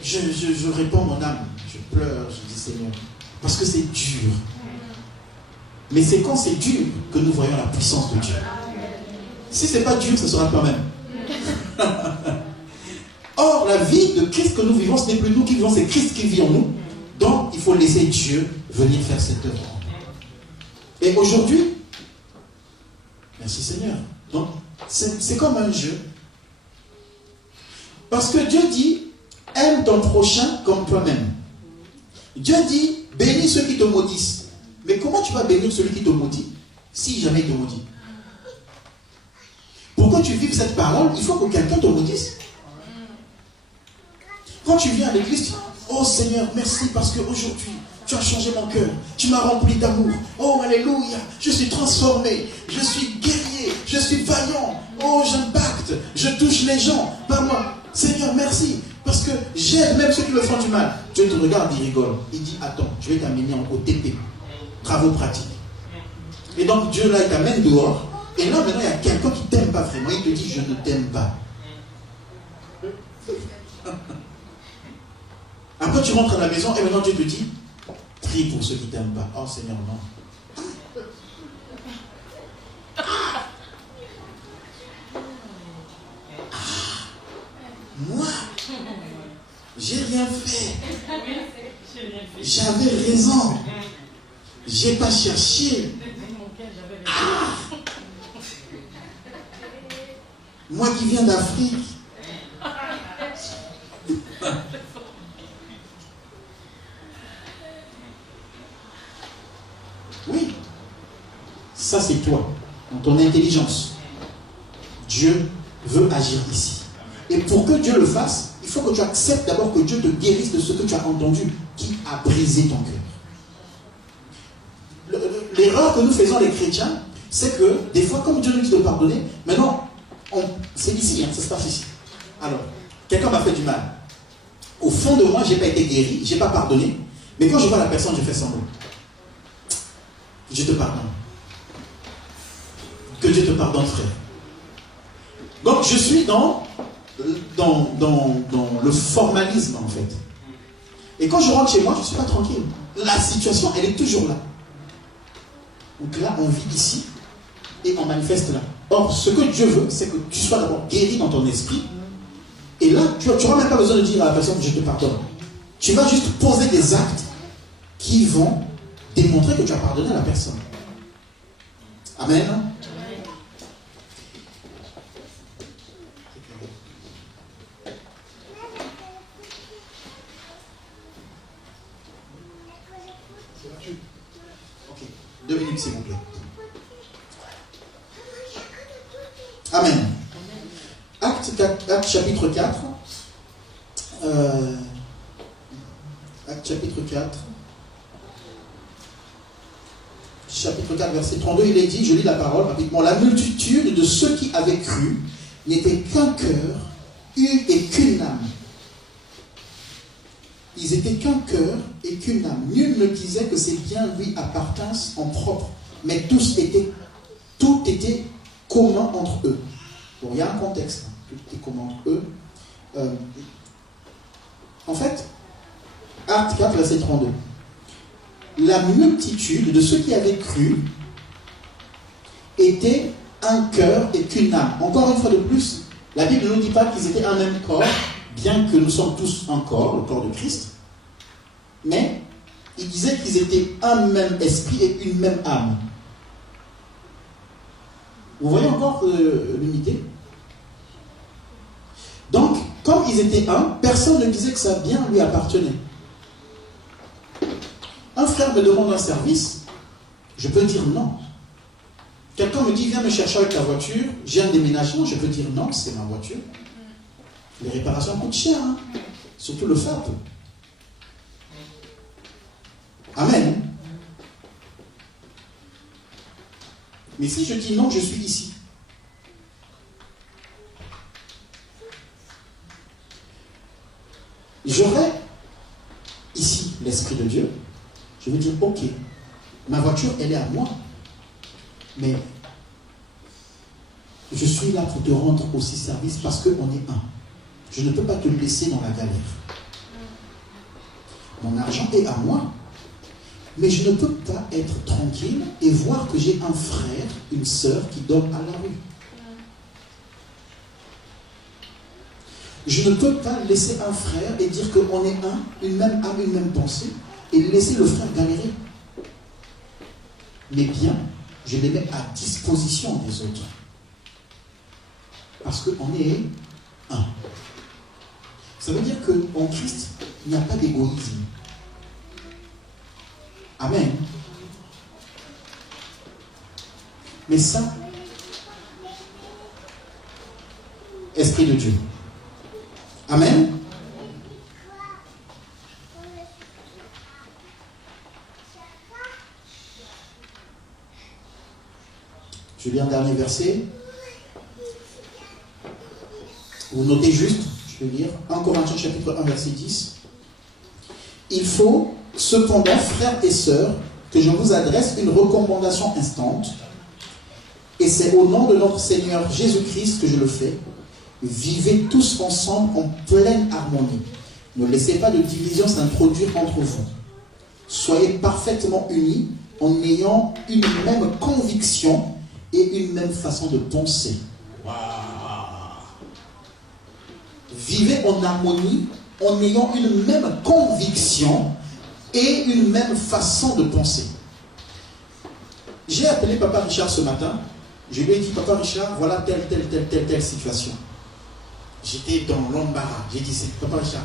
Je réponds mon âme. Je pleure, je dis Seigneur. Parce que c'est dur. Mais c'est quand c'est dur que nous voyons la puissance de Dieu. Si ce n'est pas dur, ce sera quand même. Or, la vie de Christ que nous vivons, ce n'est plus nous qui vivons, c'est Christ qui vit en nous. Donc, il faut laisser Dieu venir faire cette œuvre. Et aujourd'hui, merci Seigneur. Donc, c'est comme un jeu. Parce que Dieu dit, aime ton prochain comme toi-même. Dieu dit, bénis ceux qui te maudissent. Mais comment tu vas bénir celui qui te maudit si jamais il te maudit? Pour que tu vives cette parole, il faut que quelqu'un te maudisse. Quand tu viens à l'église, tu dis, oh Seigneur, merci parce qu'aujourd'hui, tu as changé mon cœur. Tu m'as rempli d'amour. Oh, alléluia, je suis transformé. Je suis guerrier. Je suis vaillant. Oh, j'impacte. Je touche les gens. Par moi. Seigneur, merci. Parce que j'aide même ceux qui me font du mal. Dieu te regarde, il rigole. Il dit, attends, je vais t'amener au TP. Travaux pratiques. Et donc Dieu là, il t'amène dehors. Et là maintenant, il y a quelqu'un qui ne t'aime pas vraiment. Il te dit, je ne t'aime pas. Après tu rentres à la maison et maintenant Dieu te dit, Prie pour ceux qui ne t'aiment pas. Oh Seigneur, non. Moi, j'ai rien fait. J'avais raison. J'ai pas cherché. Moi qui viens d'Afrique. Oui, ça c'est toi, dans ton intelligence. Dieu veut agir ici. Et pour que Dieu le fasse, il faut que tu acceptes d'abord que Dieu te guérisse de ce que tu as entendu, qui a brisé ton cœur. L'erreur que nous faisons les chrétiens, c'est que des fois, comme Dieu nous dit de pardonner, maintenant, c'est ici, ça se passe ici. Alors, quelqu'un m'a fait du mal. Au fond de moi, je n'ai pas été guéri, je n'ai pas pardonné, mais quand je vois la personne, je fais semblant. Je te pardonne. Que Dieu te pardonne, frère. Donc, je suis dans le formalisme, en fait. Et quand je rentre chez moi, je ne suis pas tranquille. La situation, elle est toujours là. Donc là, on vit ici et on manifeste là. Or, ce que Dieu veut, c'est que tu sois d'abord guéri dans ton esprit. Et là, tu n'auras même pas besoin de dire à la personne que je te pardonne. Tu vas juste poser des actes qui vont démontrer que tu as pardonné à la personne. Amen. Ok, 2 minutes s'il vous plaît. Amen. Acte chapitre 4. Acte chapitre 4. Chapitre 4, verset 32, il est dit, je lis la parole rapidement, la multitude de ceux qui avaient cru n'était qu'un cœur, et qu'une âme. Ils étaient qu'un cœur et qu'une âme. Nul ne disait que ces biens lui appartinssent en propre, mais tout était commun entre eux. Bon, il y a un contexte, tout était commun entre eux. En fait, Acte 4, verset 32. La multitude de ceux qui avaient cru était un cœur et qu'une âme. Encore une fois de plus, la Bible ne nous dit pas qu'ils étaient un même corps, bien que nous sommes tous un corps, le corps de Christ, mais il disait qu'ils étaient un même esprit et une même âme. Vous voyez encore l'unité? Donc, comme ils étaient un, personne ne disait que ça bien lui appartenait. Un frère me demande un service, je peux dire non. Quelqu'un me dit, viens me chercher avec ta voiture, j'ai un déménagement, je peux dire non, c'est ma voiture. Les réparations coûtent cher, hein? Surtout le FAP. Amen. Mais si je dis non, je suis ici. J'aurai ici l'Esprit de Dieu. Je vais dire, ok, ma voiture, elle est à moi. Mais je suis là pour te rendre aussi service parce qu'on est un. Je ne peux pas te laisser dans la galère. Mon argent est à moi. Mais je ne peux pas être tranquille et voir que j'ai un frère, une sœur qui dort à la rue. Je ne peux pas laisser un frère et dire qu'on est un, une même âme, une même pensée, et laisser le frère galérer. Mais bien, je les mets à disposition des autres. Parce qu'on est un. Ça veut dire qu'en Christ, il n'y a pas d'égoïsme. Amen. Mais ça, Esprit de Dieu. Amen. Je lis un dernier verset. Vous notez juste, je vais lire, 1 Corinthiens chapitre 1, verset 10. Il faut cependant, frères et sœurs, que je vous adresse une recommandation instante, et c'est au nom de notre Seigneur Jésus-Christ que je le fais. Vivez tous ensemble en pleine harmonie. Ne laissez pas de division s'introduire entre vous. soyez parfaitement unis en ayant une même conviction et une même façon de penser. Wow. Vivez en harmonie en ayant une même conviction et une même façon de penser. J'ai appelé Papa Richard ce matin. Je lui ai dit, Papa Richard, voilà telle situation. J'étais dans l'embarras. J'ai dit, Papa Richard,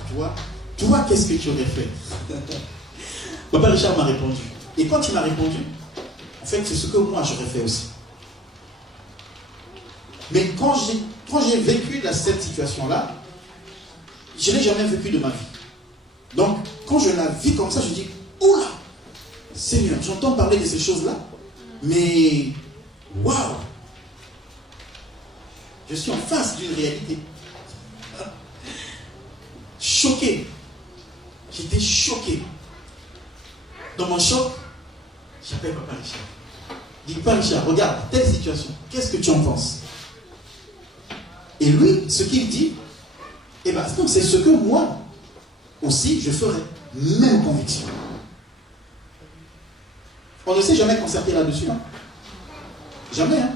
toi, qu'est-ce que tu aurais fait? Papa Richard m'a répondu. Et quand il m'a répondu, en fait, c'est ce que moi j'aurais fait aussi. Mais quand j'ai vécu cette situation-là, je ne l'ai jamais vécu de ma vie. Donc, quand je la vis comme ça, je dis, oula, Seigneur, j'entends parler de ces choses-là, mais waouh, je suis en face d'une réalité. Choqué. J'étais choqué. Dans mon choc, j'appelle Papa Richard. Je dis, Papa Richard, regarde, telle situation, qu'est-ce que tu en penses? Et lui, ce qu'il dit, eh bien, c'est ce que moi aussi je ferais. Même conviction. On ne s'est jamais concerté là-dessus. Hein? Jamais. Hein?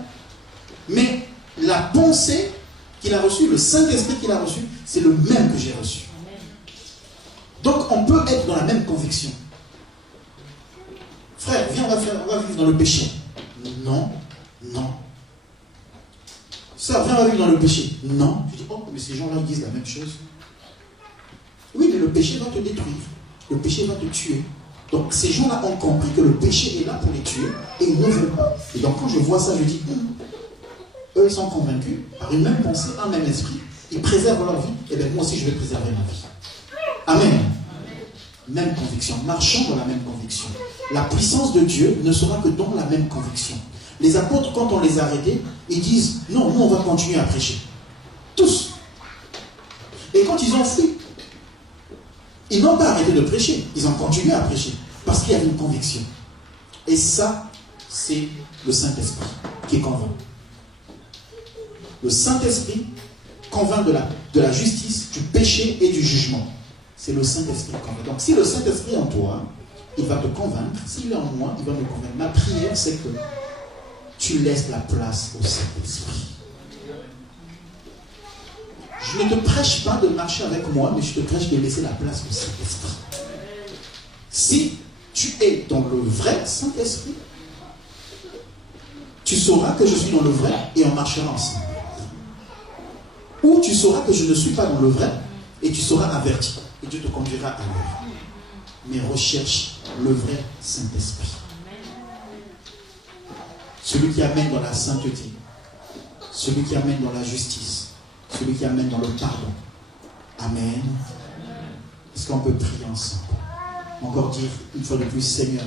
Mais la pensée qu'il a reçue, le Saint-Esprit qu'il a reçu, c'est le même que j'ai reçu. Donc on peut être dans la même conviction. Frère, viens, on va vivre dans le péché. Non, non. Sœur, viens, on va vivre dans le péché. Non. Je dis, oh, mais ces gens-là disent la même chose. Oui, mais le péché va te détruire. Le péché va te tuer. Donc ces gens-là ont compris que le péché est là pour les tuer et ils ne veulent pas. Et donc quand je vois ça, je dis, eux ils sont convaincus par une même pensée, un même esprit. Ils préservent leur vie. Et bien moi aussi je vais préserver ma vie. Amen. Même conviction. Marchons dans la même conviction. La puissance de Dieu ne sera que dans la même conviction. Les apôtres, quand on les a arrêtés, ils disent, non, nous on va continuer à prêcher. Tous. Et quand ils ont fui, ils n'ont pas arrêté de prêcher. Ils ont continué à prêcher. Parce qu'il y a une conviction. Et ça, c'est le Saint-Esprit qui convainc. Le Saint-Esprit convainc de la justice, du péché et du jugement. C'est le Saint-Esprit qui convainc. Donc si le Saint-Esprit est en toi, il va te convaincre. S'il est en moi, il va me convaincre. Ma prière, c'est que tu laisses la place au Saint-Esprit. Je ne te prêche pas de marcher avec moi, mais je te prêche de laisser la place au Saint-Esprit. Si tu es dans le vrai Saint-Esprit, tu sauras que je suis dans le vrai et on marchera ensemble. Ou tu sauras que je ne suis pas dans le vrai et tu seras averti. Et Dieu te conduira à l'œuvre. Mais recherche le vrai Saint-Esprit. Celui qui amène dans la sainteté. Celui qui amène dans la justice. Celui qui amène dans le pardon. Amen. Est-ce qu'on peut prier ensemble? Encore dire une fois de plus, Seigneur,